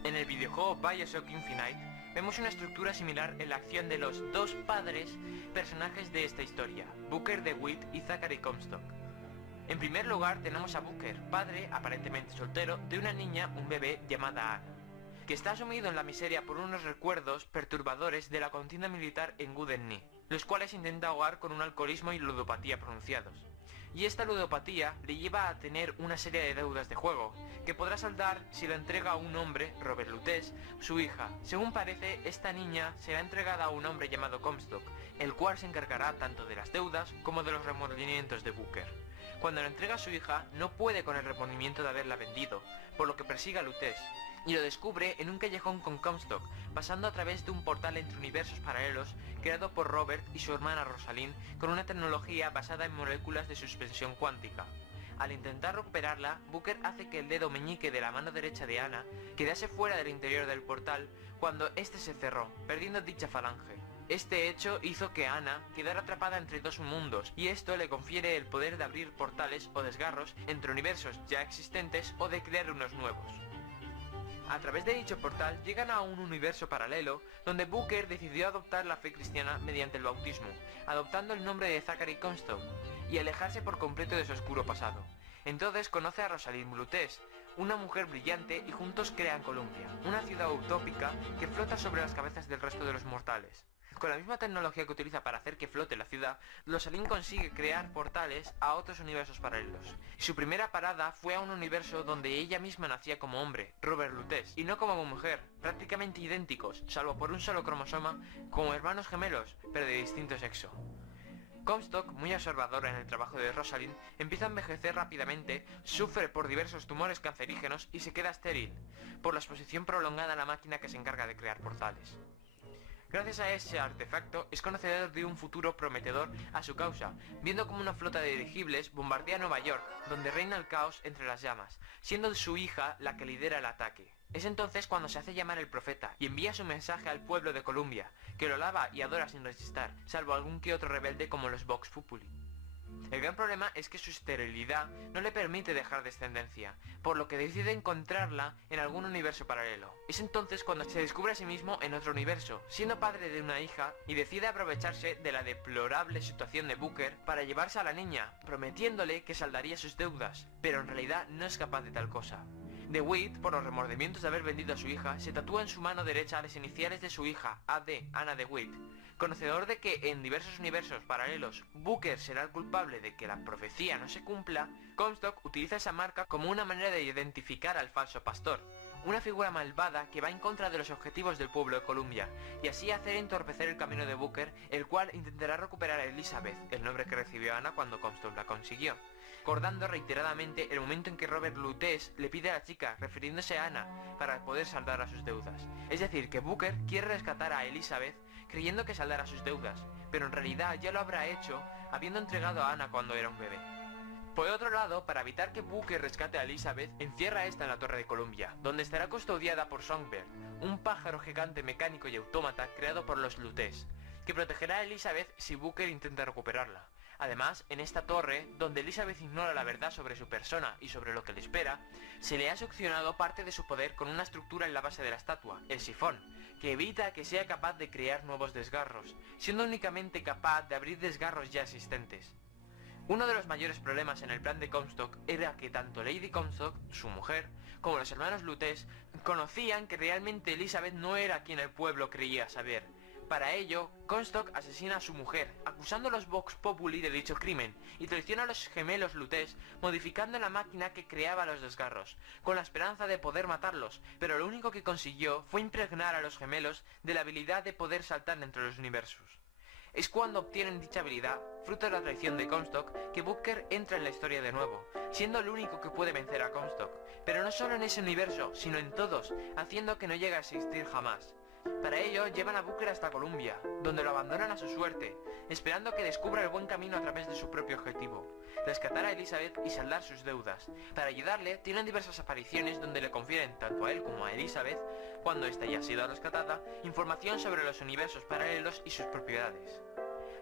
En el videojuego BioShock Infinite vemos una estructura similar en la acción de los dos padres personajes de esta historia, Booker DeWitt y Zachary Comstock. En primer lugar tenemos a Booker, padre aparentemente soltero de una niña, un bebé llamada Anna, que está sumido en la miseria por unos recuerdos perturbadores de la contienda militar en Wounded Knee, los cuales intenta ahogar con un alcoholismo y ludopatía pronunciados. Y esta ludopatía le lleva a tener una serie de deudas de juego, que podrá saldar si la entrega a un hombre, Robert Lutez, su hija. Según parece, esta niña será entregada a un hombre llamado Comstock, el cual se encargará tanto de las deudas como de los remordimientos de Booker. Cuando le entrega a su hija, no puede con el remordimiento de haberla vendido, por lo que persigue a Lutez, y lo descubre en un callejón con Comstock, pasando a través de un portal entre universos paralelos creado por Robert y su hermana Rosalind con una tecnología basada en moléculas de suspensión cuántica. Al intentar recuperarla, Booker hace que el dedo meñique de la mano derecha de Anna quedase fuera del interior del portal cuando este se cerró, perdiendo dicha falange. Este hecho hizo que Anna quedara atrapada entre dos mundos, y esto le confiere el poder de abrir portales o desgarros entre universos ya existentes o de crear unos nuevos. A través de dicho portal llegan a un universo paralelo donde Booker decidió adoptar la fe cristiana mediante el bautismo, adoptando el nombre de Zachary Comstock, y alejarse por completo de su oscuro pasado. Entonces conoce a Rosalind Lutez, una mujer brillante, y juntos crean Columbia, una ciudad utópica que flota sobre las cabezas del resto de los mortales. Con la misma tecnología que utiliza para hacer que flote la ciudad, Rosalind consigue crear portales a otros universos paralelos. Su primera parada fue a un universo donde ella misma nacía como hombre, Robert Lutez, y no como mujer, prácticamente idénticos, salvo por un solo cromosoma, como hermanos gemelos, pero de distinto sexo. Comstock, muy observador en el trabajo de Rosalind, empieza a envejecer rápidamente, sufre por diversos tumores cancerígenos y se queda estéril, por la exposición prolongada a la máquina que se encarga de crear portales. Gracias a ese artefacto es conocedor de un futuro prometedor a su causa, viendo como una flota de dirigibles bombardea Nueva York, donde reina el caos entre las llamas, siendo su hija la que lidera el ataque. Es entonces cuando se hace llamar el profeta y envía su mensaje al pueblo de Columbia, que lo alaba y adora sin resistir, salvo algún que otro rebelde como los Vox Populi. El gran problema es que su esterilidad no le permite dejar descendencia, por lo que decide encontrarla en algún universo paralelo. Es entonces cuando se descubre a sí mismo en otro universo, siendo padre de una hija, y decide aprovecharse de la deplorable situación de Booker para llevarse a la niña, prometiéndole que saldaría sus deudas, pero en realidad no es capaz de tal cosa. DeWitt, por los remordimientos de haber vendido a su hija, se tatúa en su mano derecha las iniciales de su hija, A.D., Anna DeWitt. Conocedor de que en diversos universos paralelos Booker será el culpable de que la profecía no se cumpla, Comstock utiliza esa marca como una manera de identificar al falso pastor, una figura malvada que va en contra de los objetivos del pueblo de Columbia, y así hacer entorpecer el camino de Booker, el cual intentará recuperar a Elizabeth, el nombre que recibió Anna cuando Comstock la consiguió, recordando reiteradamente el momento en que Robert Lutes le pide a la chica, refiriéndose a Anna, para poder saldar a sus deudas. Es decir, que Booker quiere rescatar a Elizabeth creyendo que saldará sus deudas, pero en realidad ya lo habrá hecho habiendo entregado a Anna cuando era un bebé. Por otro lado, para evitar que Booker rescate a Elizabeth, encierra a esta en la Torre de Columbia, donde estará custodiada por Songbird, un pájaro gigante mecánico y autómata creado por los Lutes, que protegerá a Elizabeth si Booker intenta recuperarla. Además, en esta torre, donde Elizabeth ignora la verdad sobre su persona y sobre lo que le espera, se le ha succionado parte de su poder con una estructura en la base de la estatua, el sifón, que evita que sea capaz de crear nuevos desgarros, siendo únicamente capaz de abrir desgarros ya existentes. Uno de los mayores problemas en el plan de Comstock era que tanto Lady Comstock, su mujer, como los hermanos Lutes, conocían que realmente Elizabeth no era quien el pueblo creía saber. Para ello, Comstock asesina a su mujer, acusando a los Vox Populi de dicho crimen, y traiciona a los gemelos Lutes, modificando la máquina que creaba los desgarros, con la esperanza de poder matarlos, pero lo único que consiguió fue impregnar a los gemelos de la habilidad de poder saltar entre los universos. Es cuando obtienen dicha habilidad, fruto de la traición de Comstock, que Booker entra en la historia de nuevo, siendo el único que puede vencer a Comstock, pero no solo en ese universo, sino en todos, haciendo que no llegue a existir jamás. Para ello, llevan a Booker hasta Columbia, donde lo abandonan a su suerte, esperando que descubra el buen camino a través de su propio objetivo, rescatar a Elizabeth y saldar sus deudas. Para ayudarle, tienen diversas apariciones donde le confieren tanto a él como a Elizabeth, cuando ésta ya ha sido rescatada, información sobre los universos paralelos y sus propiedades.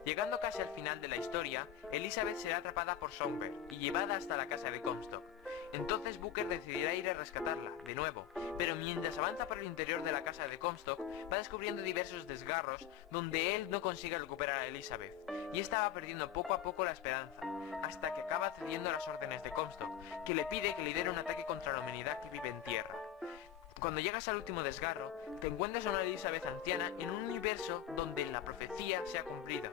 Llegando casi al final de la historia, Elizabeth será atrapada por Songbird y llevada hasta la casa de Comstock. Entonces Booker decidirá ir a rescatarla, de nuevo, pero mientras avanza por el interior de la casa de Comstock, va descubriendo diversos desgarros donde él no consigue recuperar a Elizabeth, y esta va perdiendo poco a poco la esperanza, hasta que acaba cediendo a las órdenes de Comstock, que le pide que lidere un ataque contra la humanidad que vive en tierra. Cuando llegas al último desgarro, te encuentras a una Elizabeth anciana en un universo donde la profecía se ha cumplido,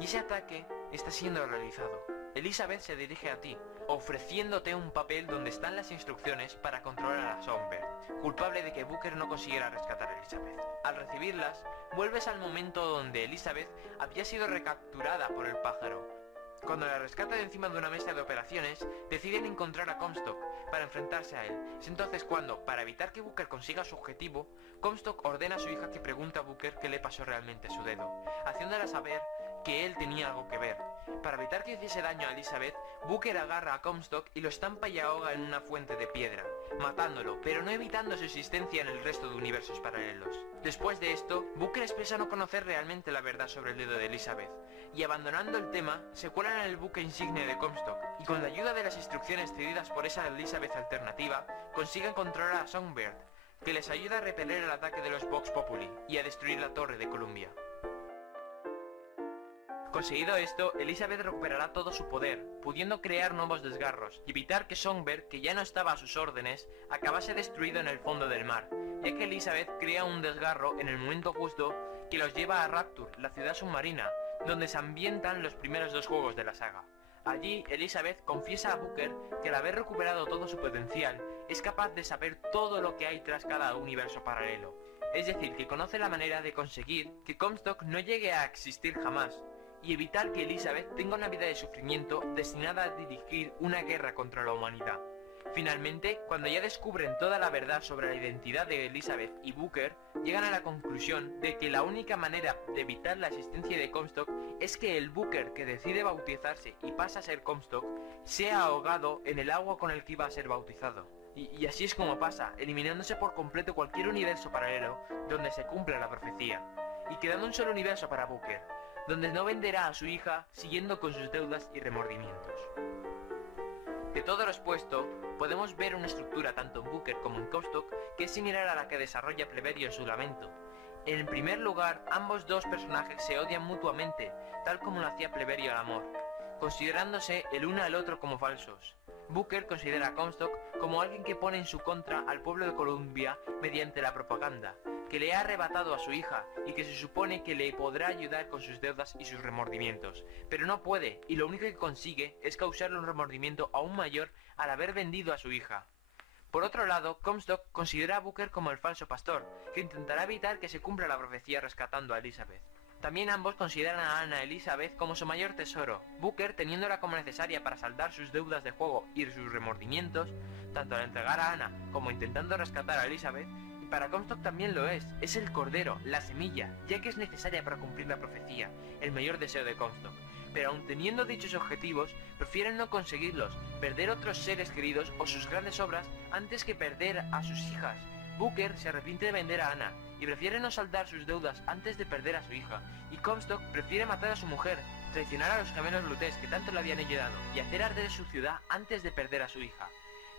y ese ataque está siendo realizado. Elizabeth se dirige a ti, ofreciéndote un papel donde están las instrucciones para controlar a Songbird, culpable de que Booker no consiguiera rescatar a Elizabeth. Al recibirlas, vuelves al momento donde Elizabeth había sido recapturada por el pájaro. Cuando la rescata de encima de una mesa de operaciones, deciden encontrar a Comstock para enfrentarse a él. Es entonces cuando, para evitar que Booker consiga su objetivo, Comstock ordena a su hija que pregunte a Booker qué le pasó realmente a su dedo, haciéndola saber que él tenía algo que ver. Para evitar que hiciese daño a Elizabeth, Booker agarra a Comstock y lo estampa y ahoga en una fuente de piedra, matándolo, pero no evitando su existencia en el resto de universos paralelos. Después de esto, Booker expresa no conocer realmente la verdad sobre el dedo de Elizabeth, y abandonando el tema, se cuelan en el buque insignia de Comstock, y con la ayuda de las instrucciones cedidas por esa Elizabeth alternativa, consiguen controlar a Songbird, que les ayuda a repeler el ataque de los Vox Populi y a destruir la Torre de Columbia. Conseguido esto, Elizabeth recuperará todo su poder, pudiendo crear nuevos desgarros, y evitar que Songbird, que ya no estaba a sus órdenes, acabase destruido en el fondo del mar, ya que Elizabeth crea un desgarro en el momento justo que los lleva a Rapture, la ciudad submarina, donde se ambientan los primeros dos juegos de la saga. Allí, Elizabeth confiesa a Booker que al haber recuperado todo su potencial, es capaz de saber todo lo que hay tras cada universo paralelo. Es decir, que conoce la manera de conseguir que Comstock no llegue a existir jamás, y evitar que Elizabeth tenga una vida de sufrimiento destinada a dirigir una guerra contra la humanidad. Finalmente, cuando ya descubren toda la verdad sobre la identidad de Elizabeth y Booker, llegan a la conclusión de que la única manera de evitar la existencia de Comstock es que el Booker que decide bautizarse y pasa a ser Comstock sea ahogado en el agua con el que iba a ser bautizado. Y así es como pasa, eliminándose por completo cualquier universo paralelo donde se cumpla la profecía, y quedando un solo universo para Booker, donde no venderá a su hija siguiendo con sus deudas y remordimientos. De todo lo expuesto, podemos ver una estructura tanto en Booker como en Comstock que es similar a la que desarrolla Pleberio en su Lamento. En primer lugar, ambos dos personajes se odian mutuamente, tal como lo hacía Pleberio al amor, considerándose el uno al otro como falsos. Booker considera a Comstock como alguien que pone en su contra al pueblo de Columbia mediante la propaganda, que le ha arrebatado a su hija y que se supone que le podrá ayudar con sus deudas y sus remordimientos, pero no puede, y lo único que consigue es causarle un remordimiento aún mayor al haber vendido a su hija. Por otro lado, Comstock considera a Booker como el falso pastor, que intentará evitar que se cumpla la profecía rescatando a Elizabeth. También ambos consideran a Anna Elizabeth como su mayor tesoro, Booker teniéndola como necesaria para saldar sus deudas de juego y sus remordimientos, tanto al entregar a Anna como intentando rescatar a Elizabeth, y para Comstock también lo es el cordero, la semilla, ya que es necesaria para cumplir la profecía, el mayor deseo de Comstock. Pero aun teniendo dichos objetivos, prefieren no conseguirlos, perder otros seres queridos o sus grandes obras antes que perder a sus hijas. Booker se arrepiente de vender a Anna y prefiere no saldar sus deudas antes de perder a su hija, y Comstock prefiere matar a su mujer, traicionar a los gemelos Lutece que tanto le habían ayudado y hacer arder su ciudad antes de perder a su hija.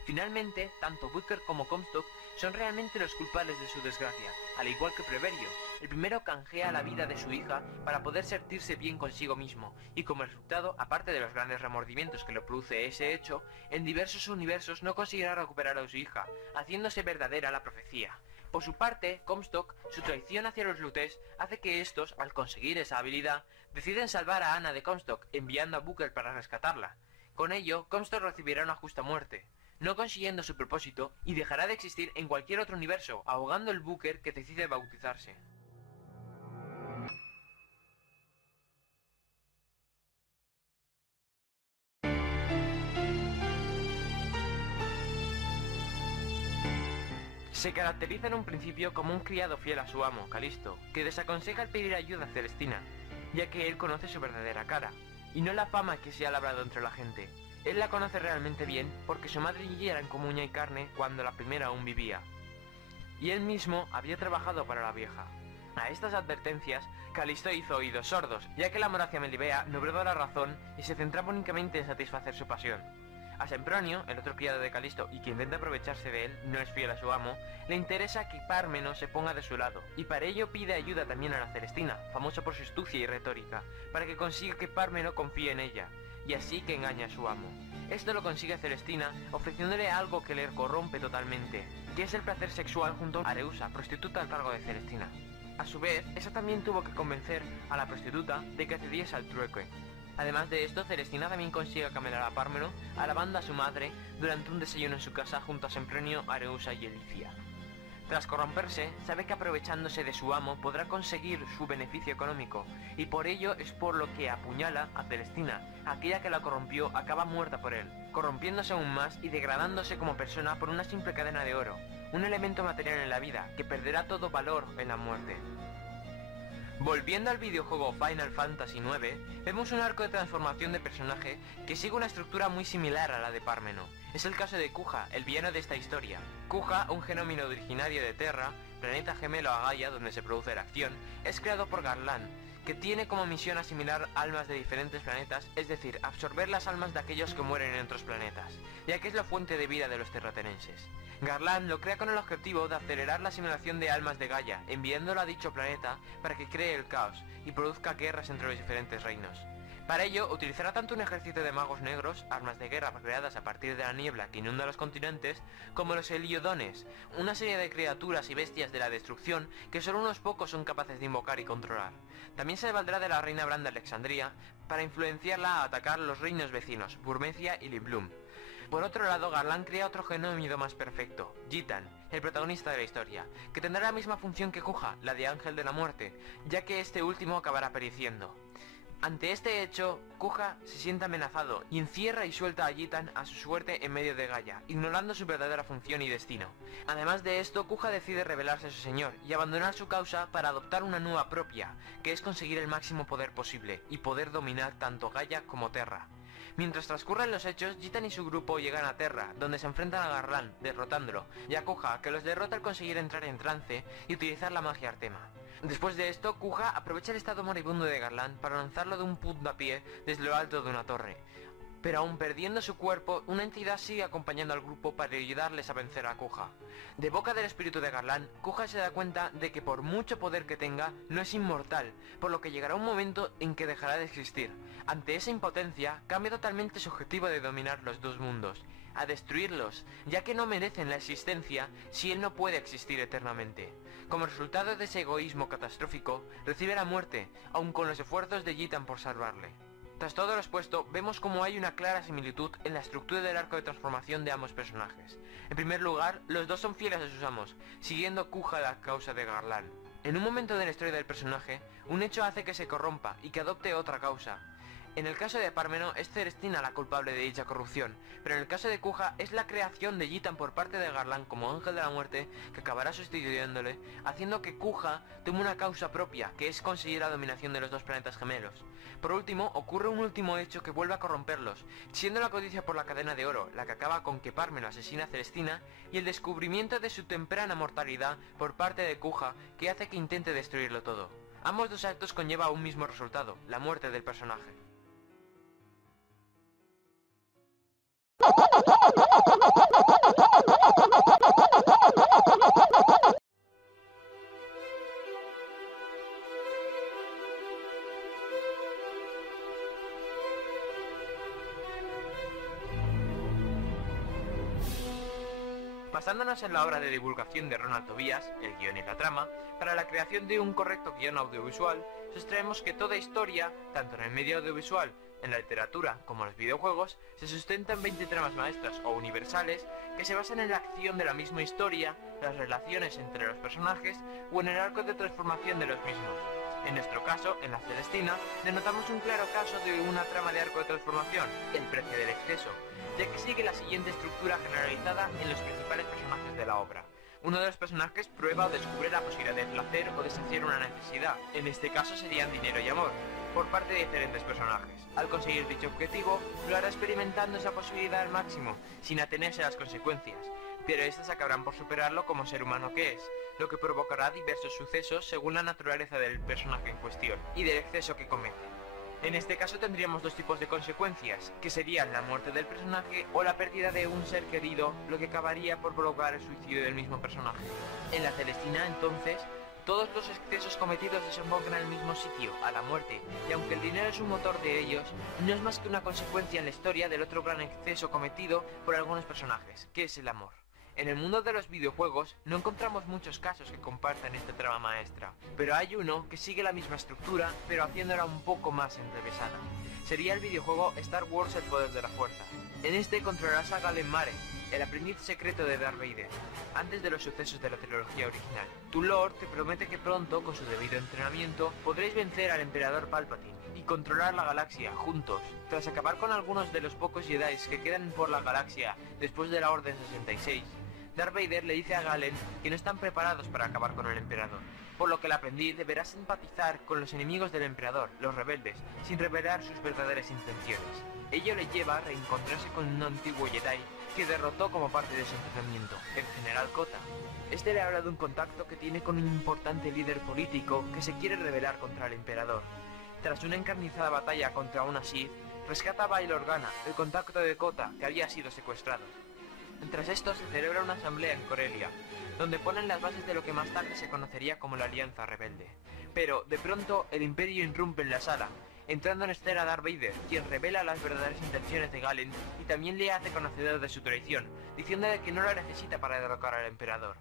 Finalmente, tanto Booker como Comstock son realmente los culpables de su desgracia, al igual que Pleberio. El primero canjea la vida de su hija para poder sentirse bien consigo mismo, y como resultado, aparte de los grandes remordimientos que le produce ese hecho, en diversos universos no conseguirá recuperar a su hija, haciéndose verdadera la profecía. Por su parte, Comstock, su traición hacia los Lutece hace que estos, al conseguir esa habilidad, deciden salvar a Anna de Comstock, enviando a Booker para rescatarla. Con ello, Comstock recibirá una justa muerte, no consiguiendo su propósito, y dejará de existir en cualquier otro universo, ahogando el Booker que decide bautizarse. Se caracteriza en un principio como un criado fiel a su amo, Calisto, que desaconseja el pedir ayuda a Celestina, ya que él conoce su verdadera cara, y no la fama que se ha labrado entre la gente. Él la conoce realmente bien porque su madre y ella eran como uña y carne cuando la primera aún vivía, y él mismo había trabajado para la vieja. A estas advertencias, Calisto hizo oídos sordos, ya que el amor hacia Melibea no brindó la razón y se centraba únicamente en satisfacer su pasión. A Sempronio, el otro criado de Calisto y que intenta aprovecharse de él, no es fiel a su amo, le interesa que Pármeno se ponga de su lado, y para ello pide ayuda también a la Celestina, famosa por su astucia y retórica, para que consiga que Pármeno confíe en ella, y así que engaña a su amo. Esto lo consigue Celestina ofreciéndole algo que le corrompe totalmente, que es el placer sexual junto a Areusa, prostituta al cargo de Celestina. A su vez, esa también tuvo que convencer a la prostituta de que accediese al trueque. Además de esto, Celestina también consigue camelar a Pármeno, alabando a su madre durante un desayuno en su casa junto a Sempronio, Areusa y Elicia. Tras corromperse, sabe que aprovechándose de su amo podrá conseguir su beneficio económico, y por ello es por lo que apuñala a Celestina, aquella que la corrompió acaba muerta por él, corrompiéndose aún más y degradándose como persona por una simple cadena de oro, un elemento material en la vida que perderá todo valor en la muerte. Volviendo al videojuego Final Fantasy IX, vemos un arco de transformación de personaje que sigue una estructura muy similar a la de Pármeno. Es el caso de Kuja, el villano de esta historia. Kuja, un genómino originario de Terra, planeta gemelo a Gaia donde se produce la acción, es creado por Garland, que tiene como misión asimilar almas de diferentes planetas, es decir, absorber las almas de aquellos que mueren en otros planetas, ya que es la fuente de vida de los terratenenses. Garland lo crea con el objetivo de acelerar la asimilación de almas de Gaia, enviándolo a dicho planeta para que cree el caos y produzca guerras entre los diferentes reinos. Para ello, utilizará tanto un ejército de magos negros, armas de guerra creadas a partir de la niebla que inunda los continentes, como los Heliodones, una serie de criaturas y bestias de la destrucción que solo unos pocos son capaces de invocar y controlar. También se valdrá de la reina Bran de Alexandría para influenciarla a atacar los reinos vecinos, Burmecia y Liblum. Por otro lado, Garland crea otro genómido más perfecto, Gitan, el protagonista de la historia, que tendrá la misma función que Kuja, la de Ángel de la Muerte, ya que este último acabará pereciendo. Ante este hecho, Kuja se siente amenazado y encierra y suelta a Gitan a su suerte en medio de Gaia, ignorando su verdadera función y destino. Además de esto, Kuja decide rebelarse a su señor y abandonar su causa para adoptar una nueva propia, que es conseguir el máximo poder posible y poder dominar tanto Gaia como Terra. Mientras transcurren los hechos, Jitan y su grupo llegan a Terra, donde se enfrentan a Garland, derrotándolo, y a Kuja, que los derrota al conseguir entrar en trance y utilizar la magia Artema. Después de esto, Kuja aprovecha el estado moribundo de Garland para lanzarlo de un puntapié desde lo alto de una torre. Pero aún perdiendo su cuerpo, una entidad sigue acompañando al grupo para ayudarles a vencer a Kuja. De boca del espíritu de Garland, Kuja se da cuenta de que por mucho poder que tenga, no es inmortal, por lo que llegará un momento en que dejará de existir. Ante esa impotencia, cambia totalmente su objetivo de dominar los dos mundos, a destruirlos, ya que no merecen la existencia si él no puede existir eternamente. Como resultado de ese egoísmo catastrófico, recibe la muerte, aun con los esfuerzos de Jitan por salvarle. Tras todo lo expuesto, vemos como hay una clara similitud en la estructura del arco de transformación de ambos personajes. En primer lugar, los dos son fieles a sus amos, siguiendo Kuja la causa de Garland. En un momento de la historia del personaje, un hecho hace que se corrompa y que adopte otra causa. En el caso de Parmeno es Celestina la culpable de dicha corrupción, pero en el caso de Kuja es la creación de Jitan por parte de Garland como ángel de la muerte que acabará sustituyéndole, haciendo que Kuja tome una causa propia, que es conseguir la dominación de los dos planetas gemelos. Por último, ocurre un último hecho que vuelve a corromperlos, siendo la codicia por la cadena de oro, la que acaba con que Parmeno asesina a Celestina, y el descubrimiento de su temprana mortalidad por parte de Kuja, que hace que intente destruirlo todo. Ambos dos actos conllevan un mismo resultado, la muerte del personaje. Basándonos en la obra de divulgación de Ronald Tobias, el guión y la trama, para la creación de un correcto guión audiovisual, sostenemos que toda historia, tanto en el medio audiovisual, en la literatura como en los videojuegos, se sustenta en 20 tramas maestras o universales que se basan en la acción de la misma historia, las relaciones entre los personajes o en el arco de transformación de los mismos. En nuestro caso, en la Celestina, denotamos un claro caso de una trama de arco de transformación, el precio del exceso, ya que sigue la siguiente estructura generalizada en los principales personajes de la obra. Uno de los personajes prueba o descubre la posibilidad de placer o de saciar una necesidad, en este caso serían dinero y amor, por parte de diferentes personajes. Al conseguir dicho objetivo, lo hará experimentando esa posibilidad al máximo, sin atenerse a las consecuencias, pero estas acabarán por superarlo como ser humano que es, lo que provocará diversos sucesos según la naturaleza del personaje en cuestión y del exceso que comete. En este caso tendríamos dos tipos de consecuencias, que serían la muerte del personaje o la pérdida de un ser querido, lo que acabaría por provocar el suicidio del mismo personaje. En la Celestina, entonces, todos los excesos cometidos desembocan en el mismo sitio, a la muerte, y aunque el dinero es un motor de ellos, no es más que una consecuencia en la historia del otro gran exceso cometido por algunos personajes, que es el amor. En el mundo de los videojuegos no encontramos muchos casos que compartan esta trama maestra, pero hay uno que sigue la misma estructura, pero haciéndola un poco más enrevesada. Sería el videojuego Star Wars El Poder de la Fuerza. En este controlarás a Galen Marek, el aprendiz secreto de Darth Vader, antes de los sucesos de la trilogía original. Tu Lord te promete que pronto, con su debido entrenamiento, podréis vencer al Emperador Palpatine y controlar la galaxia juntos. Tras acabar con algunos de los pocos Jedi que quedan por la galaxia después de la Orden 66, Darth Vader le dice a Galen que no están preparados para acabar con el Emperador, por lo que el aprendiz deberá simpatizar con los enemigos del Emperador, los rebeldes, sin revelar sus verdaderas intenciones. Ello le lleva a reencontrarse con un antiguo Jedi que derrotó como parte de su entrenamiento, el General Kota. Este le habla de un contacto que tiene con un importante líder político que se quiere rebelar contra el Emperador. Tras una encarnizada batalla contra una Sith, rescata a Bail Organa, el contacto de Kota, que había sido secuestrado. Tras esto se celebra una asamblea en Corellia, donde ponen las bases de lo que más tarde se conocería como la Alianza Rebelde. Pero, de pronto, el Imperio irrumpe en la sala, entrando en escena Darth Vader, quien revela las verdaderas intenciones de Galen y también le hace conocedor de su traición, diciéndole que no la necesita para derrocar al Emperador.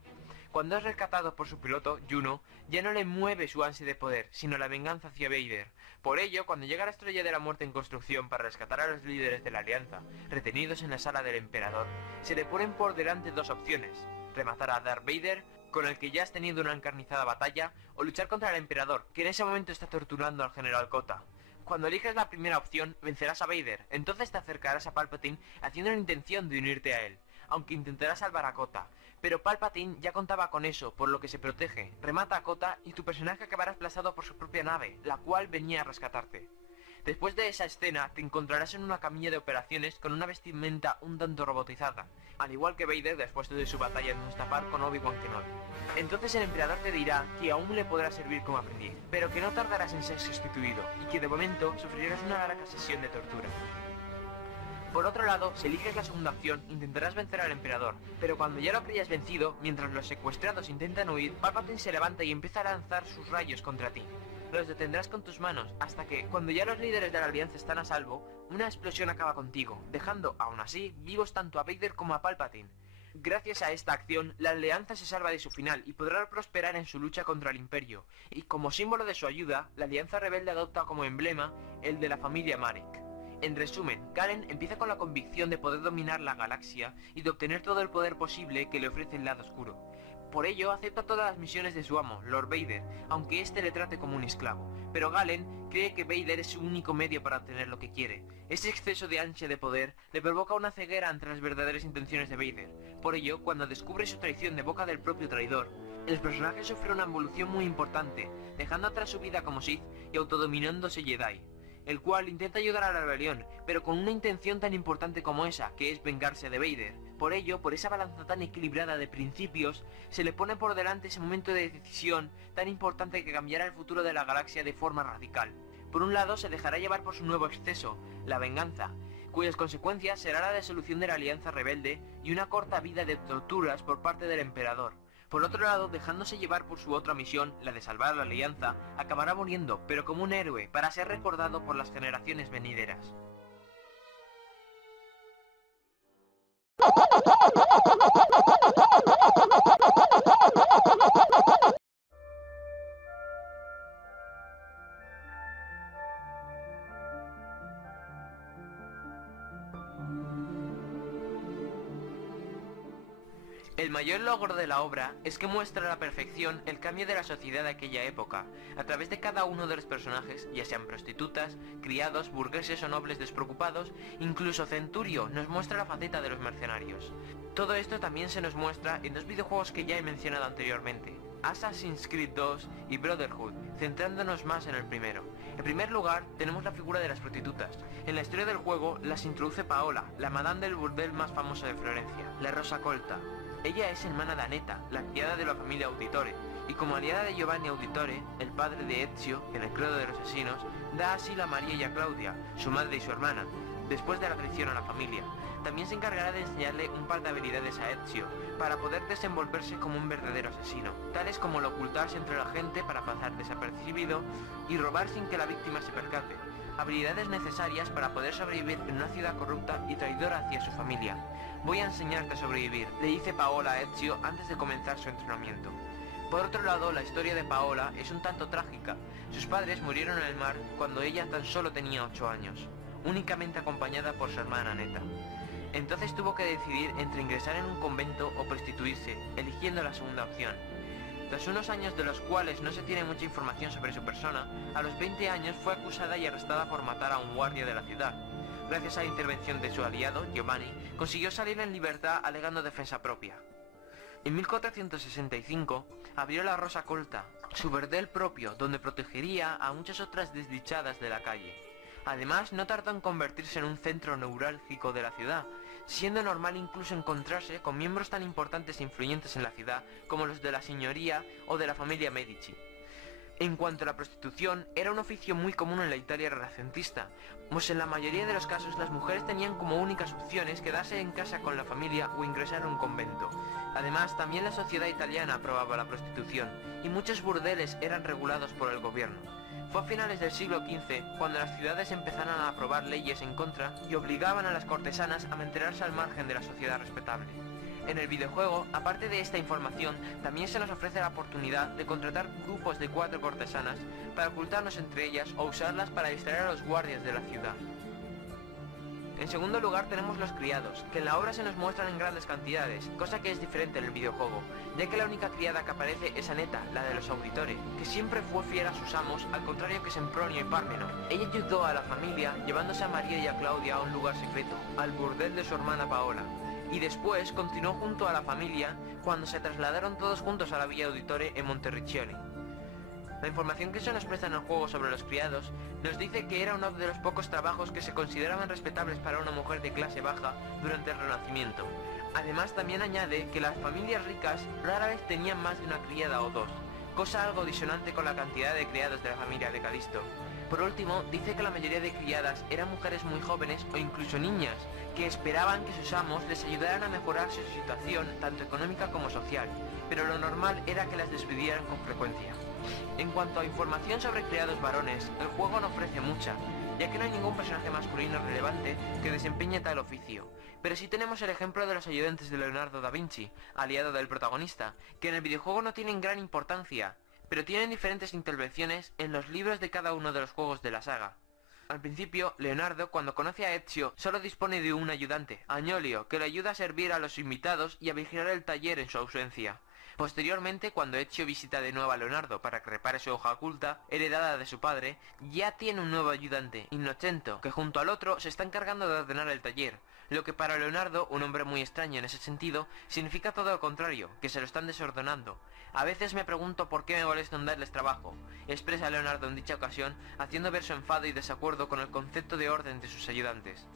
Cuando es rescatado por su piloto, Juno, ya no le mueve su ansia de poder, sino la venganza hacia Vader. Por ello, cuando llega la Estrella de la Muerte en construcción para rescatar a los líderes de la Alianza, retenidos en la sala del Emperador, se le ponen por delante dos opciones: rematar a Darth Vader, con el que ya has tenido una encarnizada batalla, o luchar contra el Emperador, que en ese momento está torturando al General Kota. Cuando eliges la primera opción, vencerás a Vader, entonces te acercarás a Palpatine haciendo la intención de unirte a él, aunque intentarás salvar a Kota. Pero Palpatine ya contaba con eso, por lo que se protege, remata a Kota y tu personaje acabará desplazado por su propia nave, la cual venía a rescatarte. Después de esa escena, te encontrarás en una camilla de operaciones con una vestimenta un tanto robotizada, al igual que Vader después de su batalla en Mustafar con Obi-Wan Kenobi. Entonces el emperador te dirá que aún le podrá servir como aprendiz, pero que no tardarás en ser sustituido, y que de momento sufrirás una larga sesión de tortura. Por otro lado, si eliges la segunda opción, intentarás vencer al emperador, pero cuando ya lo hayas vencido, mientras los secuestrados intentan huir, Palpatine se levanta y empieza a lanzar sus rayos contra ti. Los detendrás con tus manos, hasta que, cuando ya los líderes de la alianza están a salvo, una explosión acaba contigo, dejando, aún así, vivos tanto a Vader como a Palpatine. Gracias a esta acción, la alianza se salva de su final y podrá prosperar en su lucha contra el Imperio, y como símbolo de su ayuda, la alianza rebelde adopta como emblema el de la familia Marek. En resumen, Galen empieza con la convicción de poder dominar la galaxia y de obtener todo el poder posible que le ofrece el lado oscuro. Por ello, acepta todas las misiones de su amo, Lord Vader, aunque éste le trate como un esclavo. Pero Galen cree que Vader es su único medio para obtener lo que quiere. Ese exceso de ansia de poder le provoca una ceguera ante las verdaderas intenciones de Vader. Por ello, cuando descubre su traición de boca del propio traidor, el personaje sufre una evolución muy importante, dejando atrás su vida como Sith y autodominándose Jedi, el cual intenta ayudar a la rebelión, pero con una intención tan importante como esa, que es vengarse de Vader. Por ello, por esa balanza tan equilibrada de principios, se le pone por delante ese momento de decisión tan importante que cambiará el futuro de la galaxia de forma radical. Por un lado, se dejará llevar por su nuevo exceso, la venganza, cuyas consecuencias será la disolución de la alianza rebelde y una corta vida de torturas por parte del emperador. Por otro lado, dejándose llevar por su otra misión, la de salvar la alianza, acabará muriendo, pero como un héroe, para ser recordado por las generaciones venideras. El mayor logro de la obra es que muestra a la perfección el cambio de la sociedad de aquella época, a través de cada uno de los personajes, ya sean prostitutas, criados, burgueses o nobles despreocupados. Incluso Centurio nos muestra la faceta de los mercenarios. Todo esto también se nos muestra en dos videojuegos que ya he mencionado anteriormente, Assassin's Creed 2 y Brotherhood, centrándonos más en el primero. En primer lugar, tenemos la figura de las prostitutas. En la historia del juego las introduce Paola, la madame del burdel más famosa de Florencia, la Rosa Colta. Ella es hermana de Annetta, la criada de la familia Auditore, y como aliada de Giovanni Auditore, el padre de Ezio, en el credo de los asesinos, da asilo a María y a Claudia, su madre y su hermana, después de la traición a la familia. También se encargará de enseñarle un par de habilidades a Ezio, para poder desenvolverse como un verdadero asesino, tales como el ocultarse entre la gente para pasar desapercibido y robar sin que la víctima se percate, habilidades necesarias para poder sobrevivir en una ciudad corrupta y traidora hacia su familia. Voy a enseñarte a sobrevivir, le dice Paola a Ezio antes de comenzar su entrenamiento. Por otro lado, la historia de Paola es un tanto trágica. Sus padres murieron en el mar cuando ella tan solo tenía 8 años, únicamente acompañada por su hermana Annetta. Entonces tuvo que decidir entre ingresar en un convento o prostituirse, eligiendo la segunda opción. Tras unos años de los cuales no se tiene mucha información sobre su persona, a los 20 años fue acusada y arrestada por matar a un guardia de la ciudad. Gracias a la intervención de su aliado, Giovanni, consiguió salir en libertad alegando defensa propia. En 1465 abrió la Rosa Colta, su burdel propio, donde protegería a muchas otras desdichadas de la calle. Además, no tardó en convertirse en un centro neurálgico de la ciudad, siendo normal incluso encontrarse con miembros tan importantes e influyentes en la ciudad como los de la señoría o de la familia Medici. En cuanto a la prostitución, era un oficio muy común en la Italia renacentista, pues en la mayoría de los casos las mujeres tenían como únicas opciones quedarse en casa con la familia o ingresar a un convento. Además, también la sociedad italiana aprobaba la prostitución, y muchos burdeles eran regulados por el gobierno. Fue a finales del siglo XV cuando las ciudades empezaron a aprobar leyes en contra y obligaban a las cortesanas a mantenerse al margen de la sociedad respetable. En el videojuego, aparte de esta información, también se nos ofrece la oportunidad de contratar grupos de 4 cortesanas para ocultarnos entre ellas o usarlas para distraer a los guardias de la ciudad. En segundo lugar tenemos los criados, que en la obra se nos muestran en grandes cantidades, cosa que es diferente en el videojuego, ya que la única criada que aparece es Annetta, la de los Auditore, que siempre fue fiel a sus amos, al contrario que Sempronio y Parmeno. Ella ayudó a la familia llevándose a María y a Claudia a un lugar secreto, al burdel de su hermana Paola, y después continuó junto a la familia cuando se trasladaron todos juntos a la Villa Auditore en Monterriccioli. La información que se nos presta en el juego sobre los criados nos dice que era uno de los pocos trabajos que se consideraban respetables para una mujer de clase baja durante el Renacimiento. Además también añade que las familias ricas rara vez tenían más de una criada o dos, cosa algo disonante con la cantidad de criados de la familia de Calisto. Por último, dice que la mayoría de criadas eran mujeres muy jóvenes o incluso niñas, que esperaban que sus amos les ayudaran a mejorar su situación tanto económica como social, pero lo normal era que las despidieran con frecuencia. En cuanto a información sobre criados varones, el juego no ofrece mucha, ya que no hay ningún personaje masculino relevante que desempeñe tal oficio, pero sí tenemos el ejemplo de los ayudantes de Leonardo da Vinci, aliado del protagonista, que en el videojuego no tienen gran importancia, pero tienen diferentes intervenciones en los libros de cada uno de los juegos de la saga. Al principio, Leonardo, cuando conoce a Ezio, solo dispone de un ayudante, Agnolio, que le ayuda a servir a los invitados y a vigilar el taller en su ausencia. Posteriormente, cuando Ezio visita de nuevo a Leonardo para que repare su hoja oculta, heredada de su padre, ya tiene un nuevo ayudante, Innocento, que junto al otro se está encargando de ordenar el taller, lo que para Leonardo, un hombre muy extraño en ese sentido, significa todo lo contrario, que se lo están desordenando. A veces me pregunto por qué me molesto en darles trabajo, expresa Leonardo en dicha ocasión, haciendo ver su enfado y desacuerdo con el concepto de orden de sus ayudantes.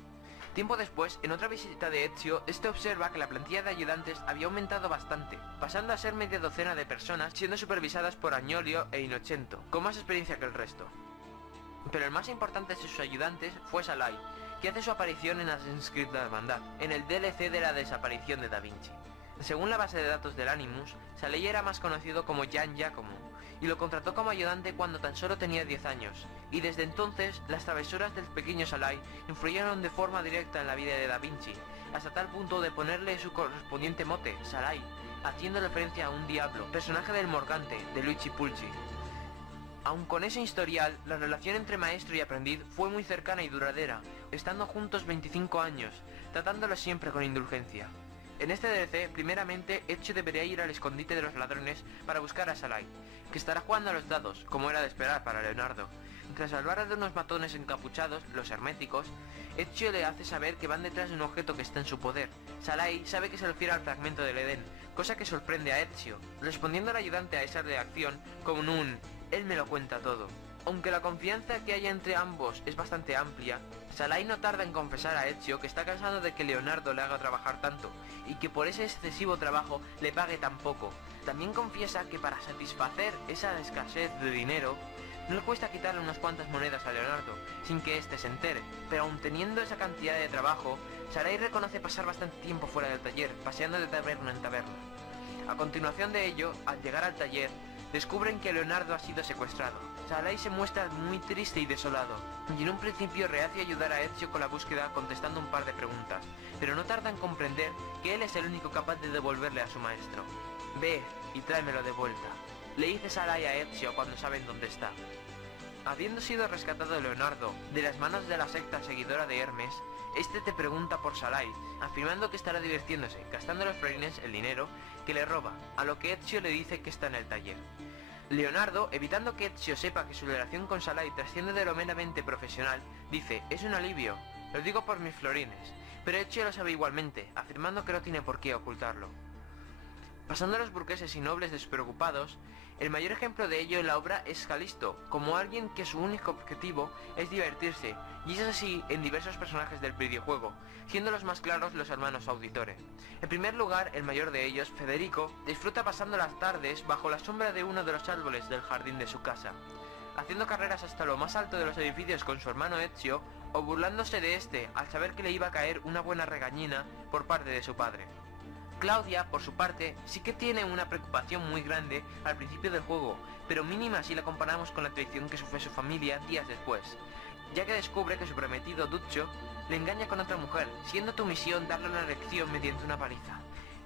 Tiempo después, en otra visita de Ezio, este observa que la plantilla de ayudantes había aumentado bastante, pasando a ser media docena de personas, siendo supervisadas por Agnolio e Innocento, con más experiencia que el resto. Pero el más importante de sus ayudantes fue Salai, que hace su aparición en Assassin's Creed La Hermandad, en el DLC de la desaparición de Da Vinci. Según la base de datos del Animus, Salai era más conocido como Gian Giacomo, y lo contrató como ayudante cuando tan solo tenía 10 años, y desde entonces las travesuras del pequeño Salai influyeron de forma directa en la vida de Da Vinci, hasta tal punto de ponerle su correspondiente mote, Salai, haciendo referencia a un diablo, personaje del Morgante, de Luigi Pulci. Aun con ese historial, la relación entre maestro y aprendiz fue muy cercana y duradera, estando juntos 25 años, tratándolo siempre con indulgencia. En este DLC, primeramente, Ezio debería ir al escondite de los ladrones para buscar a Salai, que estará jugando a los dados, como era de esperar para Leonardo. Tras salvar de unos matones encapuchados, los herméticos, Ezio le hace saber que van detrás de un objeto que está en su poder. Salai sabe que se refiere al fragmento del Edén, cosa que sorprende a Ezio, respondiendo al ayudante a esa reacción con un «él me lo cuenta todo». Aunque la confianza que hay entre ambos es bastante amplia, Salai no tarda en confesar a Ezio que está cansado de que Leonardo le haga trabajar tanto, y que por ese excesivo trabajo le pague tan poco. También confiesa que para satisfacer esa escasez de dinero, no le cuesta quitarle unas cuantas monedas a Leonardo, sin que éste se entere, pero aun teniendo esa cantidad de trabajo, Salai reconoce pasar bastante tiempo fuera del taller, paseando de taberna en taberna. A continuación de ello, al llegar al taller, descubren que Leonardo ha sido secuestrado. Salai se muestra muy triste y desolado, y en un principio rehace ayudar a Ezio con la búsqueda contestando un par de preguntas, pero no tarda en comprender que él es el único capaz de devolverle a su maestro. «Ve y tráemelo de vuelta», le dice Salai a Ezio cuando saben dónde está. Habiendo sido rescatado Leonardo de las manos de la secta seguidora de Hermes, este te pregunta por Salai, afirmando que estará divirtiéndose, gastando los florines, el dinero, que le roba, a lo que Ezio le dice que está en el taller. Leonardo, evitando que Ezio sepa que su relación con Salai trasciende de lo meramente profesional, dice, «Es un alivio, lo digo por mis florines», pero Ezio lo sabe igualmente, afirmando que no tiene por qué ocultarlo. Pasando a los burgueses y nobles despreocupados, el mayor ejemplo de ello en la obra es Calisto, como alguien que su único objetivo es divertirse, y es así en diversos personajes del videojuego, siendo los más claros los hermanos Auditore. En primer lugar, el mayor de ellos, Federico, disfruta pasando las tardes bajo la sombra de uno de los árboles del jardín de su casa, haciendo carreras hasta lo más alto de los edificios con su hermano Ezio, o burlándose de este al saber que le iba a caer una buena regañina por parte de su padre. Claudia, por su parte, sí que tiene una preocupación muy grande al principio del juego, pero mínima si la comparamos con la traición que sufre su familia días después, ya que descubre que su prometido Duccio le engaña con otra mujer, siendo tu misión darle una lección mediante una paliza.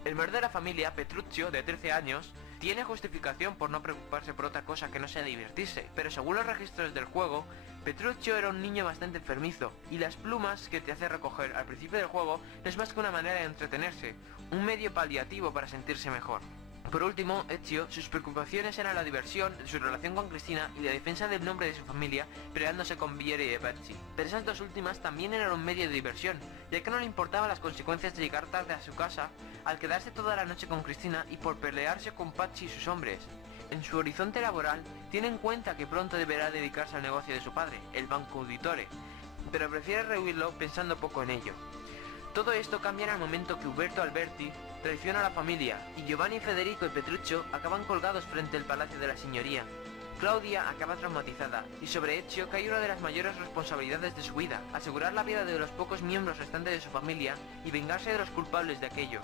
El menor de la familia, Petruccio, de 13 años, tiene justificación por no preocuparse por otra cosa que no sea divertirse, pero según los registros del juego, Petruccio era un niño bastante enfermizo, y las plumas que te hace recoger al principio del juego no es más que una manera de entretenerse, un medio paliativo para sentirse mejor. Por último, Ezio, sus preocupaciones eran la diversión, su relación con Cristina y la defensa del nombre de su familia, peleándose con Vieri y Betsy. Pero esas dos últimas también eran un medio de diversión, ya que no le importaban las consecuencias de llegar tarde a su casa al quedarse toda la noche con Cristina y por pelearse con Patsy y sus hombres. en su horizonte laboral, tiene en cuenta que pronto deberá dedicarse al negocio de su padre, el Banco Uditore, pero prefiere rehuirlo pensando poco en ello. Todo esto cambia en el momento que Uberto Alberti traiciona a la familia y Giovanni, Federico y Petruccio acaban colgados frente al palacio de la Signoria. Claudia acaba traumatizada y sobre Ezio cae una de las mayores responsabilidades de su vida, asegurar la vida de los pocos miembros restantes de su familia y vengarse de los culpables de aquello.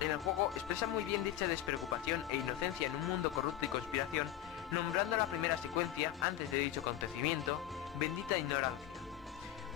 En el juego expresa muy bien dicha despreocupación e inocencia en un mundo corrupto y conspiración, nombrando la primera secuencia, antes de dicho acontecimiento, Bendita Ignorancia.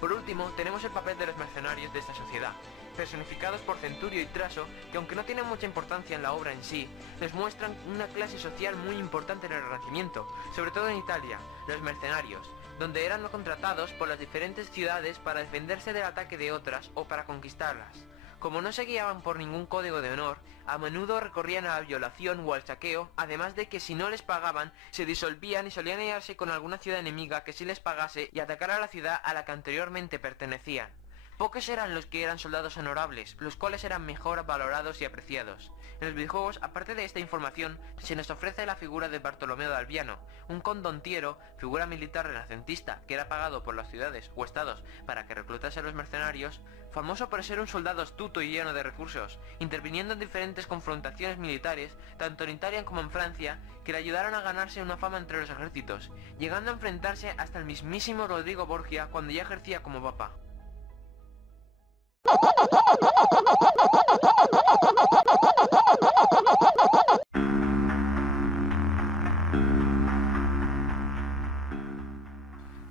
Por último, tenemos el papel de los mercenarios de esta sociedad, personificados por Centurio y Traso, que aunque no tienen mucha importancia en la obra en sí, les muestran una clase social muy importante en el Renacimiento, sobre todo en Italia, los mercenarios, donde eran contratados por las diferentes ciudades para defenderse del ataque de otras o para conquistarlas. Como no se guiaban por ningún código de honor, a menudo recorrían a la violación o al saqueo, además de que si no les pagaban, se disolvían y solían hallarse con alguna ciudad enemiga que sí les pagase y atacar a la ciudad a la que anteriormente pertenecían. Pocos eran los que eran soldados honorables, los cuales eran mejor valorados y apreciados. En los videojuegos, aparte de esta información, se nos ofrece la figura de Bartolomeo d'Alviano, un condottiero, figura militar renacentista, que era pagado por las ciudades o estados para que reclutase a los mercenarios, famoso por ser un soldado astuto y lleno de recursos, interviniendo en diferentes confrontaciones militares, tanto en Italia como en Francia, que le ayudaron a ganarse una fama entre los ejércitos, llegando a enfrentarse hasta el mismísimo Rodrigo Borgia cuando ya ejercía como papa.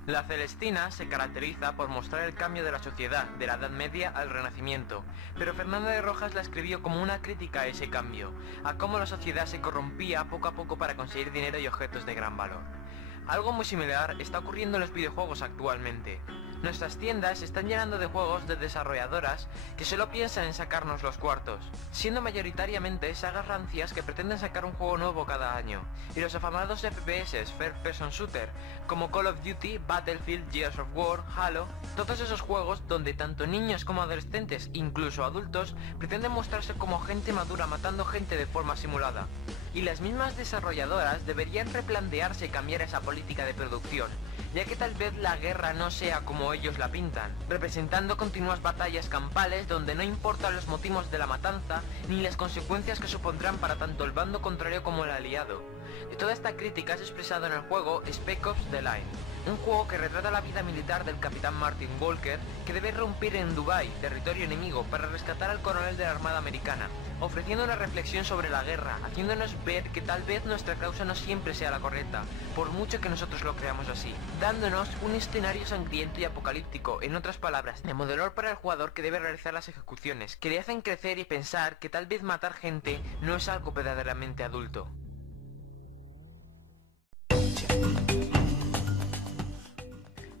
La Celestina se caracteriza por mostrar el cambio de la sociedad de la Edad Media al Renacimiento, pero Fernando de Rojas la escribió como una crítica a ese cambio, a cómo la sociedad se corrompía poco a poco para conseguir dinero y objetos de gran valor. Algo muy similar está ocurriendo en los videojuegos actualmente. Nuestras tiendas se están llenando de juegos de desarrolladoras que solo piensan en sacarnos los cuartos, siendo mayoritariamente sagas rancias que pretenden sacar un juego nuevo cada año, y los afamados FPS, First Person Shooter, como Call of Duty, Battlefield, Gears of War, Halo, todos esos juegos donde tanto niños como adolescentes, incluso adultos, pretenden mostrarse como gente madura matando gente de forma simulada. Y las mismas desarrolladoras deberían replantearse y cambiar esa política de producción, ya que tal vez la guerra no sea como ellos la pintan, representando continuas batallas campales donde no importan los motivos de la matanza ni las consecuencias que supondrán para tanto el bando contrario como el aliado. Y toda esta crítica es expresada en el juego Spec Ops: The Line, un juego que retrata la vida militar del capitán Martin Walker, que debe irrumpir en Dubái, territorio enemigo, para rescatar al coronel de la Armada Americana, ofreciendo una reflexión sobre la guerra, haciéndonos ver que tal vez nuestra causa no siempre sea la correcta, por mucho que nosotros lo creamos así, dándonos un escenario sangriento y apocalíptico, en otras palabras, de dolor para el jugador que debe realizar las ejecuciones, que le hacen crecer y pensar que tal vez matar gente no es algo verdaderamente adulto.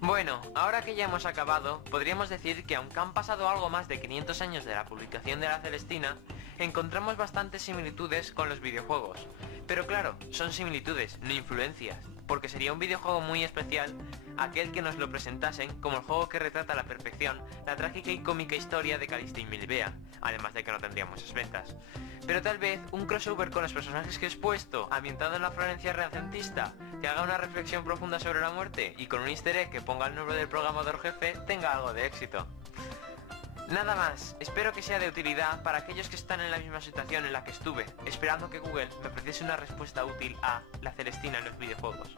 Bueno, ahora que ya hemos acabado, podríamos decir que aunque han pasado algo más de 500 años de la publicación de la Celestina, encontramos bastantes similitudes con los videojuegos. Pero claro, son similitudes, no influencias, porque sería un videojuego muy especial aquel que nos lo presentasen como el juego que retrata a la perfección la trágica y cómica historia de Calista y Milivea, además de que no tendríamos esas ventas. Pero tal vez un crossover con los personajes que he expuesto, ambientado en la Florencia renacentista, que haga una reflexión profunda sobre la muerte y con un easter egg que ponga el nombre del programador jefe, tenga algo de éxito. Nada más, espero que sea de utilidad para aquellos que están en la misma situación en la que estuve, esperando que Google me ofreciese una respuesta útil a la Celestina en los videojuegos.